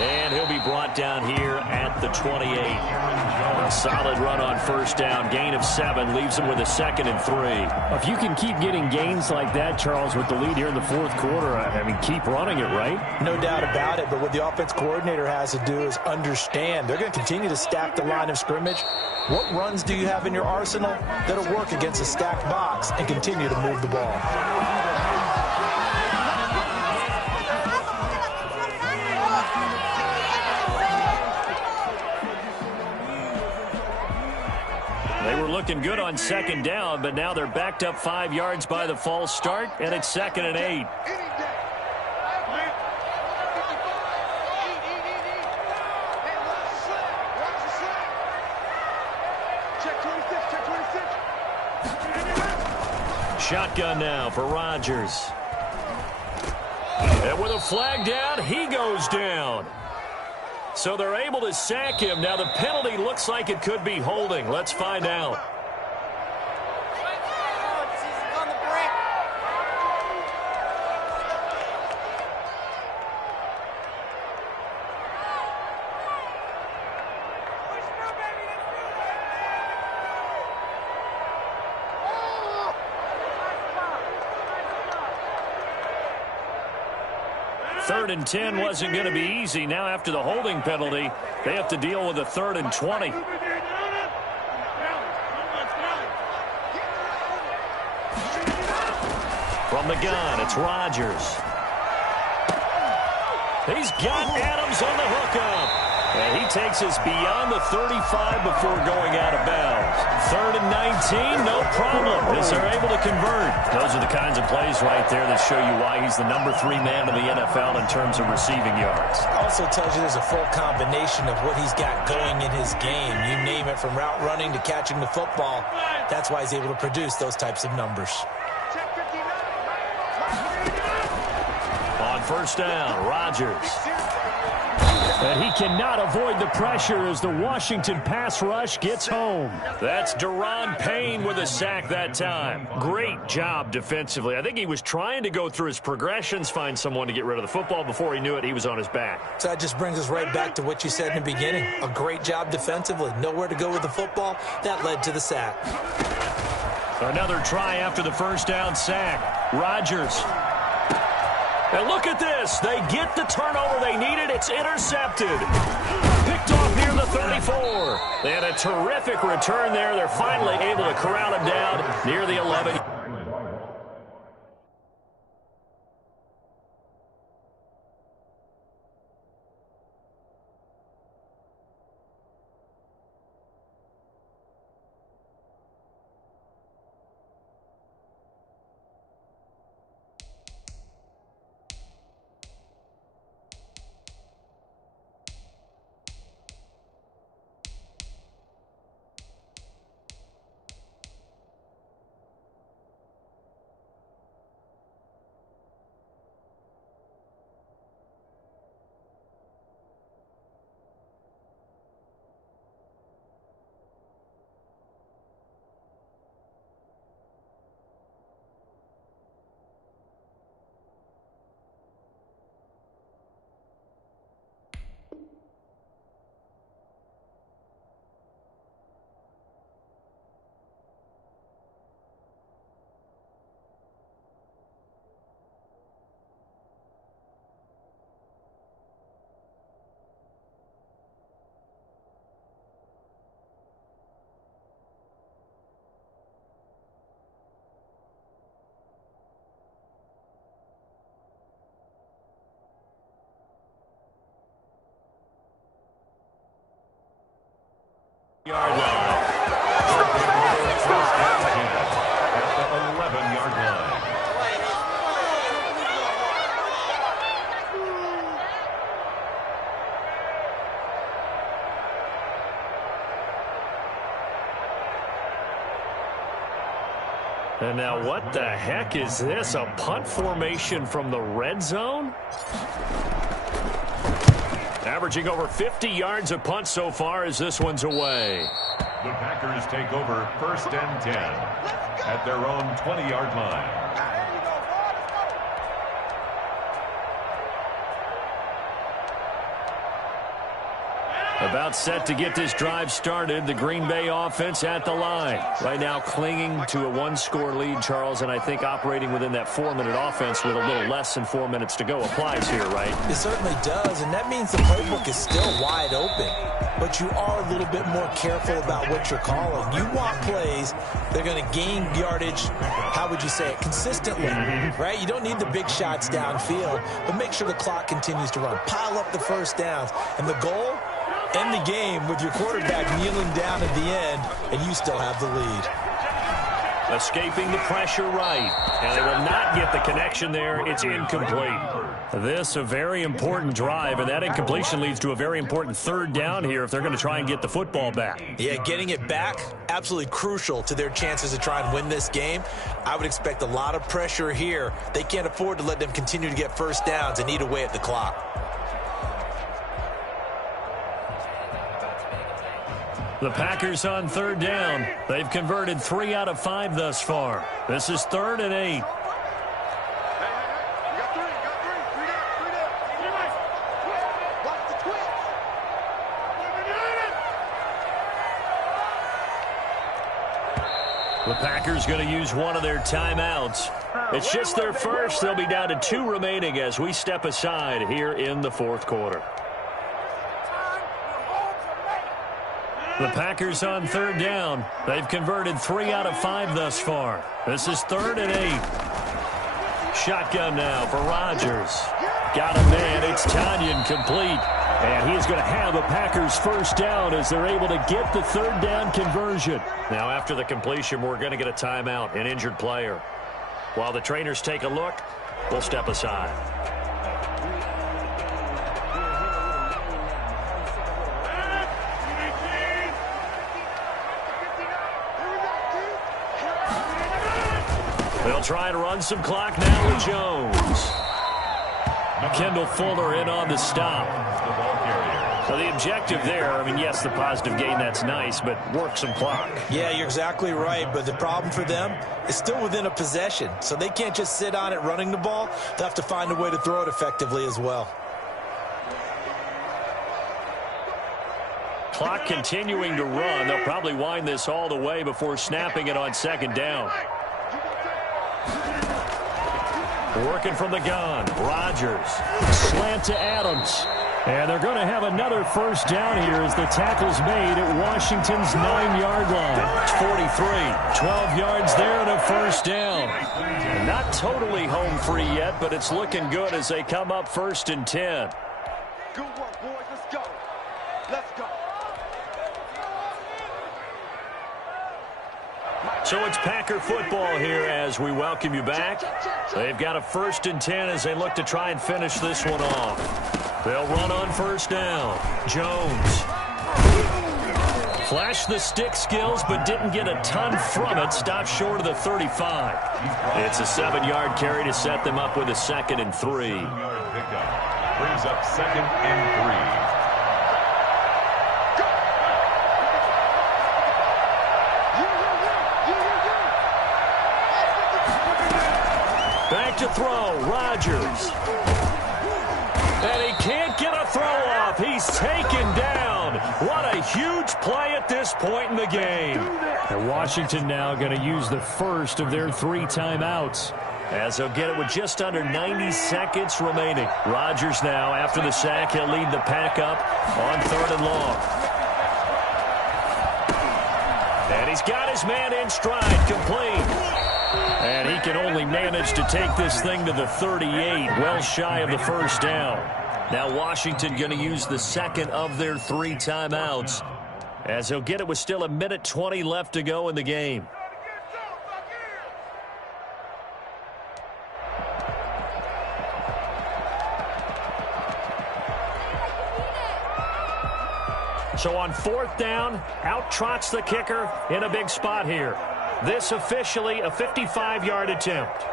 And he'll be brought down here at the 28. A solid run on first down. Gain of 7 leaves him with a 2nd and 3. If you can keep getting gains like that, Charles, with the lead here in the fourth quarter, I mean, keep running it, right? No doubt about it, but what the offense coordinator has to do is understand they're going to continue to stack the line of scrimmage. What runs do you have in your arsenal that'll work against a stacked box and continue to move the ball? They were looking good on 2nd down, but now they're backed up 5 yards by the false start, and it's 2nd and 8. Shotgun now for Rodgers. And with a flag down, he goes down. So they're able to sack him. Now the penalty looks like it could be holding. Let's find out. Third and 10 wasn't going to be easy. Now after the holding penalty, they have to deal with a 3rd and 20. From the gun, it's Rodgers. He's got Adams on the hookup. And he takes us beyond the 35 before going out of bounds. 3rd and 19, no problem, as they're able to convert. Those are the kinds of plays right there that show you why he's the number 3 man in the NFL in terms of receiving yards. Also tells you there's a full combination of what he's got going in his game. You name it, from route running to catching the football. That's why he's able to produce those types of numbers. On first down, Rodgers. And he cannot avoid the pressure as the Washington pass rush gets home. That's Daron Payne with a sack that time. Great job defensively. I think he was trying to go through his progressions, find someone to get rid of the football. Before he knew it, he was on his back. So that just brings us right back to what you said in the beginning. A great job defensively. Nowhere to go with the football. That led to the sack. Another try after the first down sack. Rodgers. And look at this. They get the turnover they needed. It's intercepted. Picked off near the 34. They had a terrific return there. They're finally able to corral him down near the 11. Yard line. At the 11-yard line. And now what the heck is this? A punt formation from the red zone? Averaging over 50 yards a punt so far as this one's away. The Packers take over 1st and 10 at their own 20-yard line. About set to get this drive started. The Green Bay offense at the line. Right now clinging to a one-score lead, Charles, and I think operating within that 4-minute offense with a little less than 4 minutes to go applies here, right? It certainly does, and that means the playbook is still wide open. But you are a little bit more careful about what you're calling. You want plays that are going to gain yardage, how would you say it, consistently, right? You don't need the big shots downfield, but make sure the clock continues to run. Pile up the first downs, and the goal, end the game with your quarterback kneeling down at the end, and you still have the lead. Escaping the pressure right, and they will not get the connection there. It's incomplete. This a very important drive, and that incompletion leads to a very important 3rd down here if they're going to try and get the football back. Yeah, getting it back, absolutely crucial to their chances to try and win this game. I would expect a lot of pressure here. They can't afford to let them continue to get first downs and eat away at the clock. The Packers on 3rd down. They've converted 3 out of 5 thus far. This is 3rd and 8. The Packers going to use one of their timeouts. It's just their first. They'll be down to 2 remaining as we step aside here in the 4th quarter. The Packers on 3rd down. They've converted 3 out of 5 thus far. This is 3rd and 8. Shotgun now for Rodgers. Got a man. It's Tanyan complete. And he's going to have a Packers first down as they're able to get the 3rd down conversion. Now after the completion, we're going to get a timeout, an injured player. While the trainers take a look, we'll step aside. They'll try and run some clock now with Jones. Kendall Fuller in on the stop. So the objective there, I mean, yes, the positive gain, that's nice, but work some clock. Yeah, you're exactly right, but the problem for them is still within a possession. So they can't just sit on it running the ball. They'll have to find a way to throw it effectively as well. Clock continuing to run. They'll probably wind this all the way before snapping it on 2nd down. Working from the gun. Rodgers. Slant to Adams. And they're going to have another first down here as the tackle's made at Washington's 9-yard line. It's 43. 12 yards there and a first down. Not totally home free yet, but it's looking good as they come up 1st and 10. Good work, boys. Let's go. Let's go. So it's Packer football here as we welcome you back. They've got a 1st and 10 as they look to try and finish this one off. They'll run on first down. Jones. Flashed the stick skills but didn't get a ton from it. Stopped short of the 35. It's a 7-yard carry to set them up with a 2nd and 3. Brings up 2nd and 3. Back to throw, Rodgers. And he can't get a throw off. He's taken down. What a huge play at this point in the game. And Washington now going to use the first of their 3 timeouts. As they'll get it with just under 90 seconds remaining. Rodgers now, after the sack, he'll lead the pack up on 3rd and long. And he's got his man in stride, complete. And he can only manage to take this thing to the 38, well shy of the first down. Now Washington going to use the 2nd of their 3 timeouts as they'll get it with still 1:20 left to go in the game. So on 4th down, out trots the kicker in a big spot here. This officially a 55-yard attempt.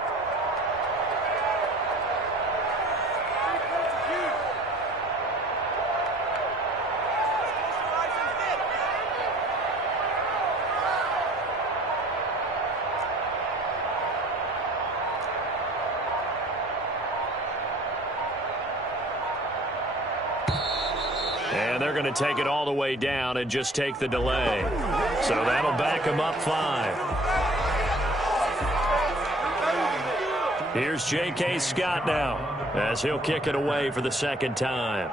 And they're going to take it all the way down and just take the delay. So that'll back them up 5. Here's J.K. Scott now as he'll kick it away for the second time.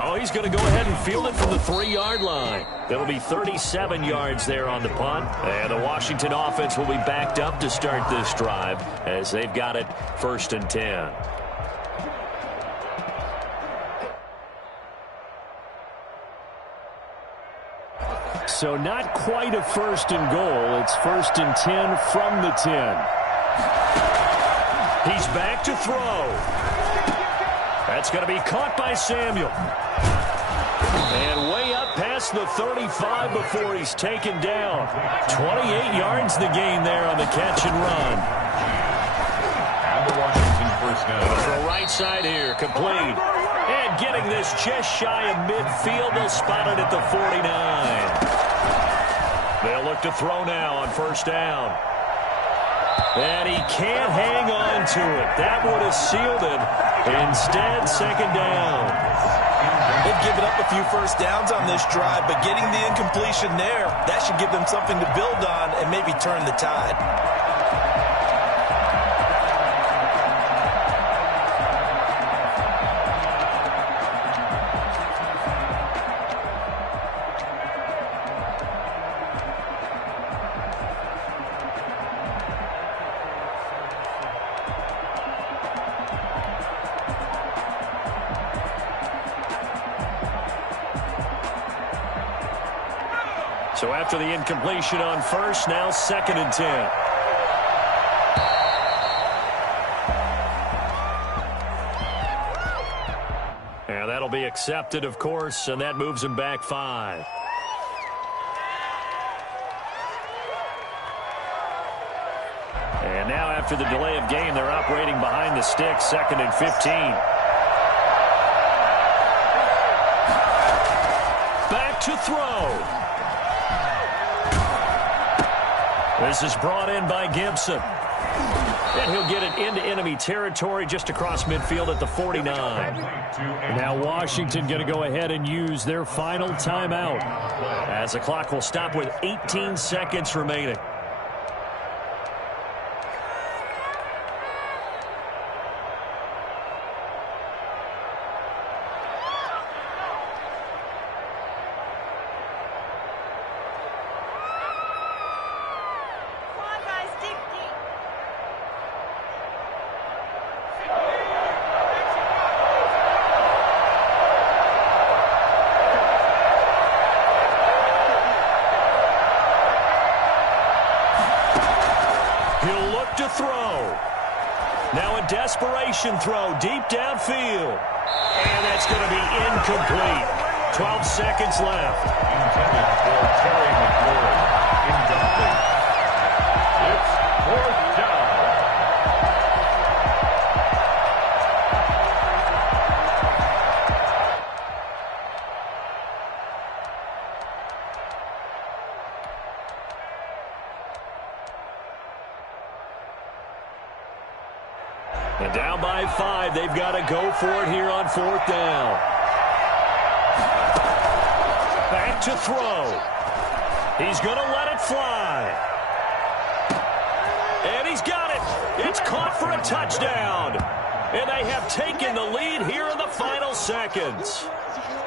Oh, he's going to go ahead and field it from the 3-yard line. It'll be 37 yards there on the punt. And the Washington offense will be backed up to start this drive as they've got it 1st and 10. So not quite a 1st and goal. It's 1st and 10 from the 10. He's back to throw. That's going to be caught by Samuel. And way up past the 35 before he's taken down. 28 yards the gain there on the catch and run. And the Washington first down. Throw right side here, complete. And getting this just shy of midfield, they'll spot it at the 49. They'll look to throw now on 1st down. And he can't hang on to it. That would have sealed it. Instead, 2nd down. They've given up a few first downs on this drive, but getting the incompletion there, that should give them something to build on and maybe turn the tide. So after the incompletion on 1st, now 2nd and 10. And that'll be accepted, of course, and that moves him back 5. And now after the delay of game, they're operating behind the sticks, 2nd and 15. Back to throw. This is brought in by Gibson. And he'll get it into enemy territory just across midfield at the 49. Now Washington going to go ahead and use their final timeout, as the clock will stop with 18 seconds remaining. He'll look to throw. Now a desperation throw deep downfield. And that's going to be incomplete. 12 seconds left. Intended for Terry McLaurin. Incomplete. It's 4th down. And down by 5, they've got to go for it here on 4th down. Back to throw. He's going to let it fly. And he's got it. It's caught for a touchdown. And they have taken the lead here in the final seconds.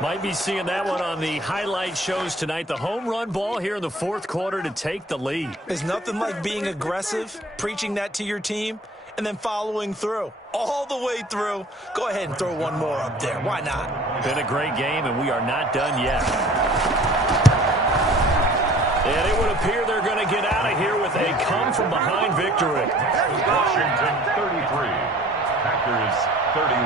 Might be seeing that one on the highlight shows tonight. The home run ball here in the 4th quarter to take the lead. There's nothing like being aggressive, preaching that to your team, and then following through. All the way through. Go ahead and throw one more up there. Why not? Been a great game, and we are not done yet. And it would appear they're going to get out of here with a come-from-behind victory. Washington 33, Packers 31.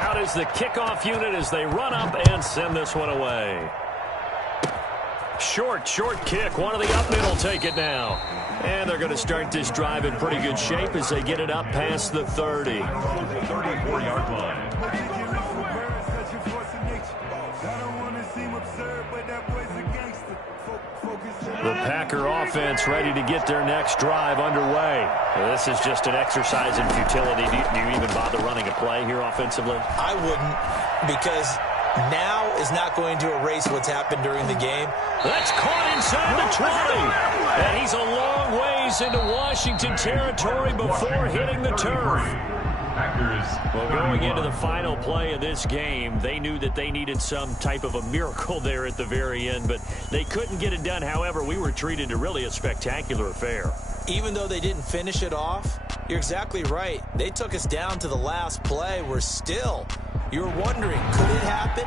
Out is the kickoff unit as they run up and send this one away. Short kick. One of the up middle take it now. And they're going to start this drive in pretty good shape as they get it up past the 30. 34-yard line. The Packer offense ready to get their next drive underway. This is just an exercise in futility. Do you even bother running a play here offensively? I wouldn't, because now is not going to erase what's happened during the game. That's caught inside the 20. And he's a long ways into Washington territory before hitting the turf. Well, going into the final play of this game, they knew that they needed some type of a miracle there at the very end, but they couldn't get it done. However, we were treated to really a spectacular affair. Even though they didn't finish it off, you're exactly right. They took us down to the last play. We're still, you're wondering, could it happen?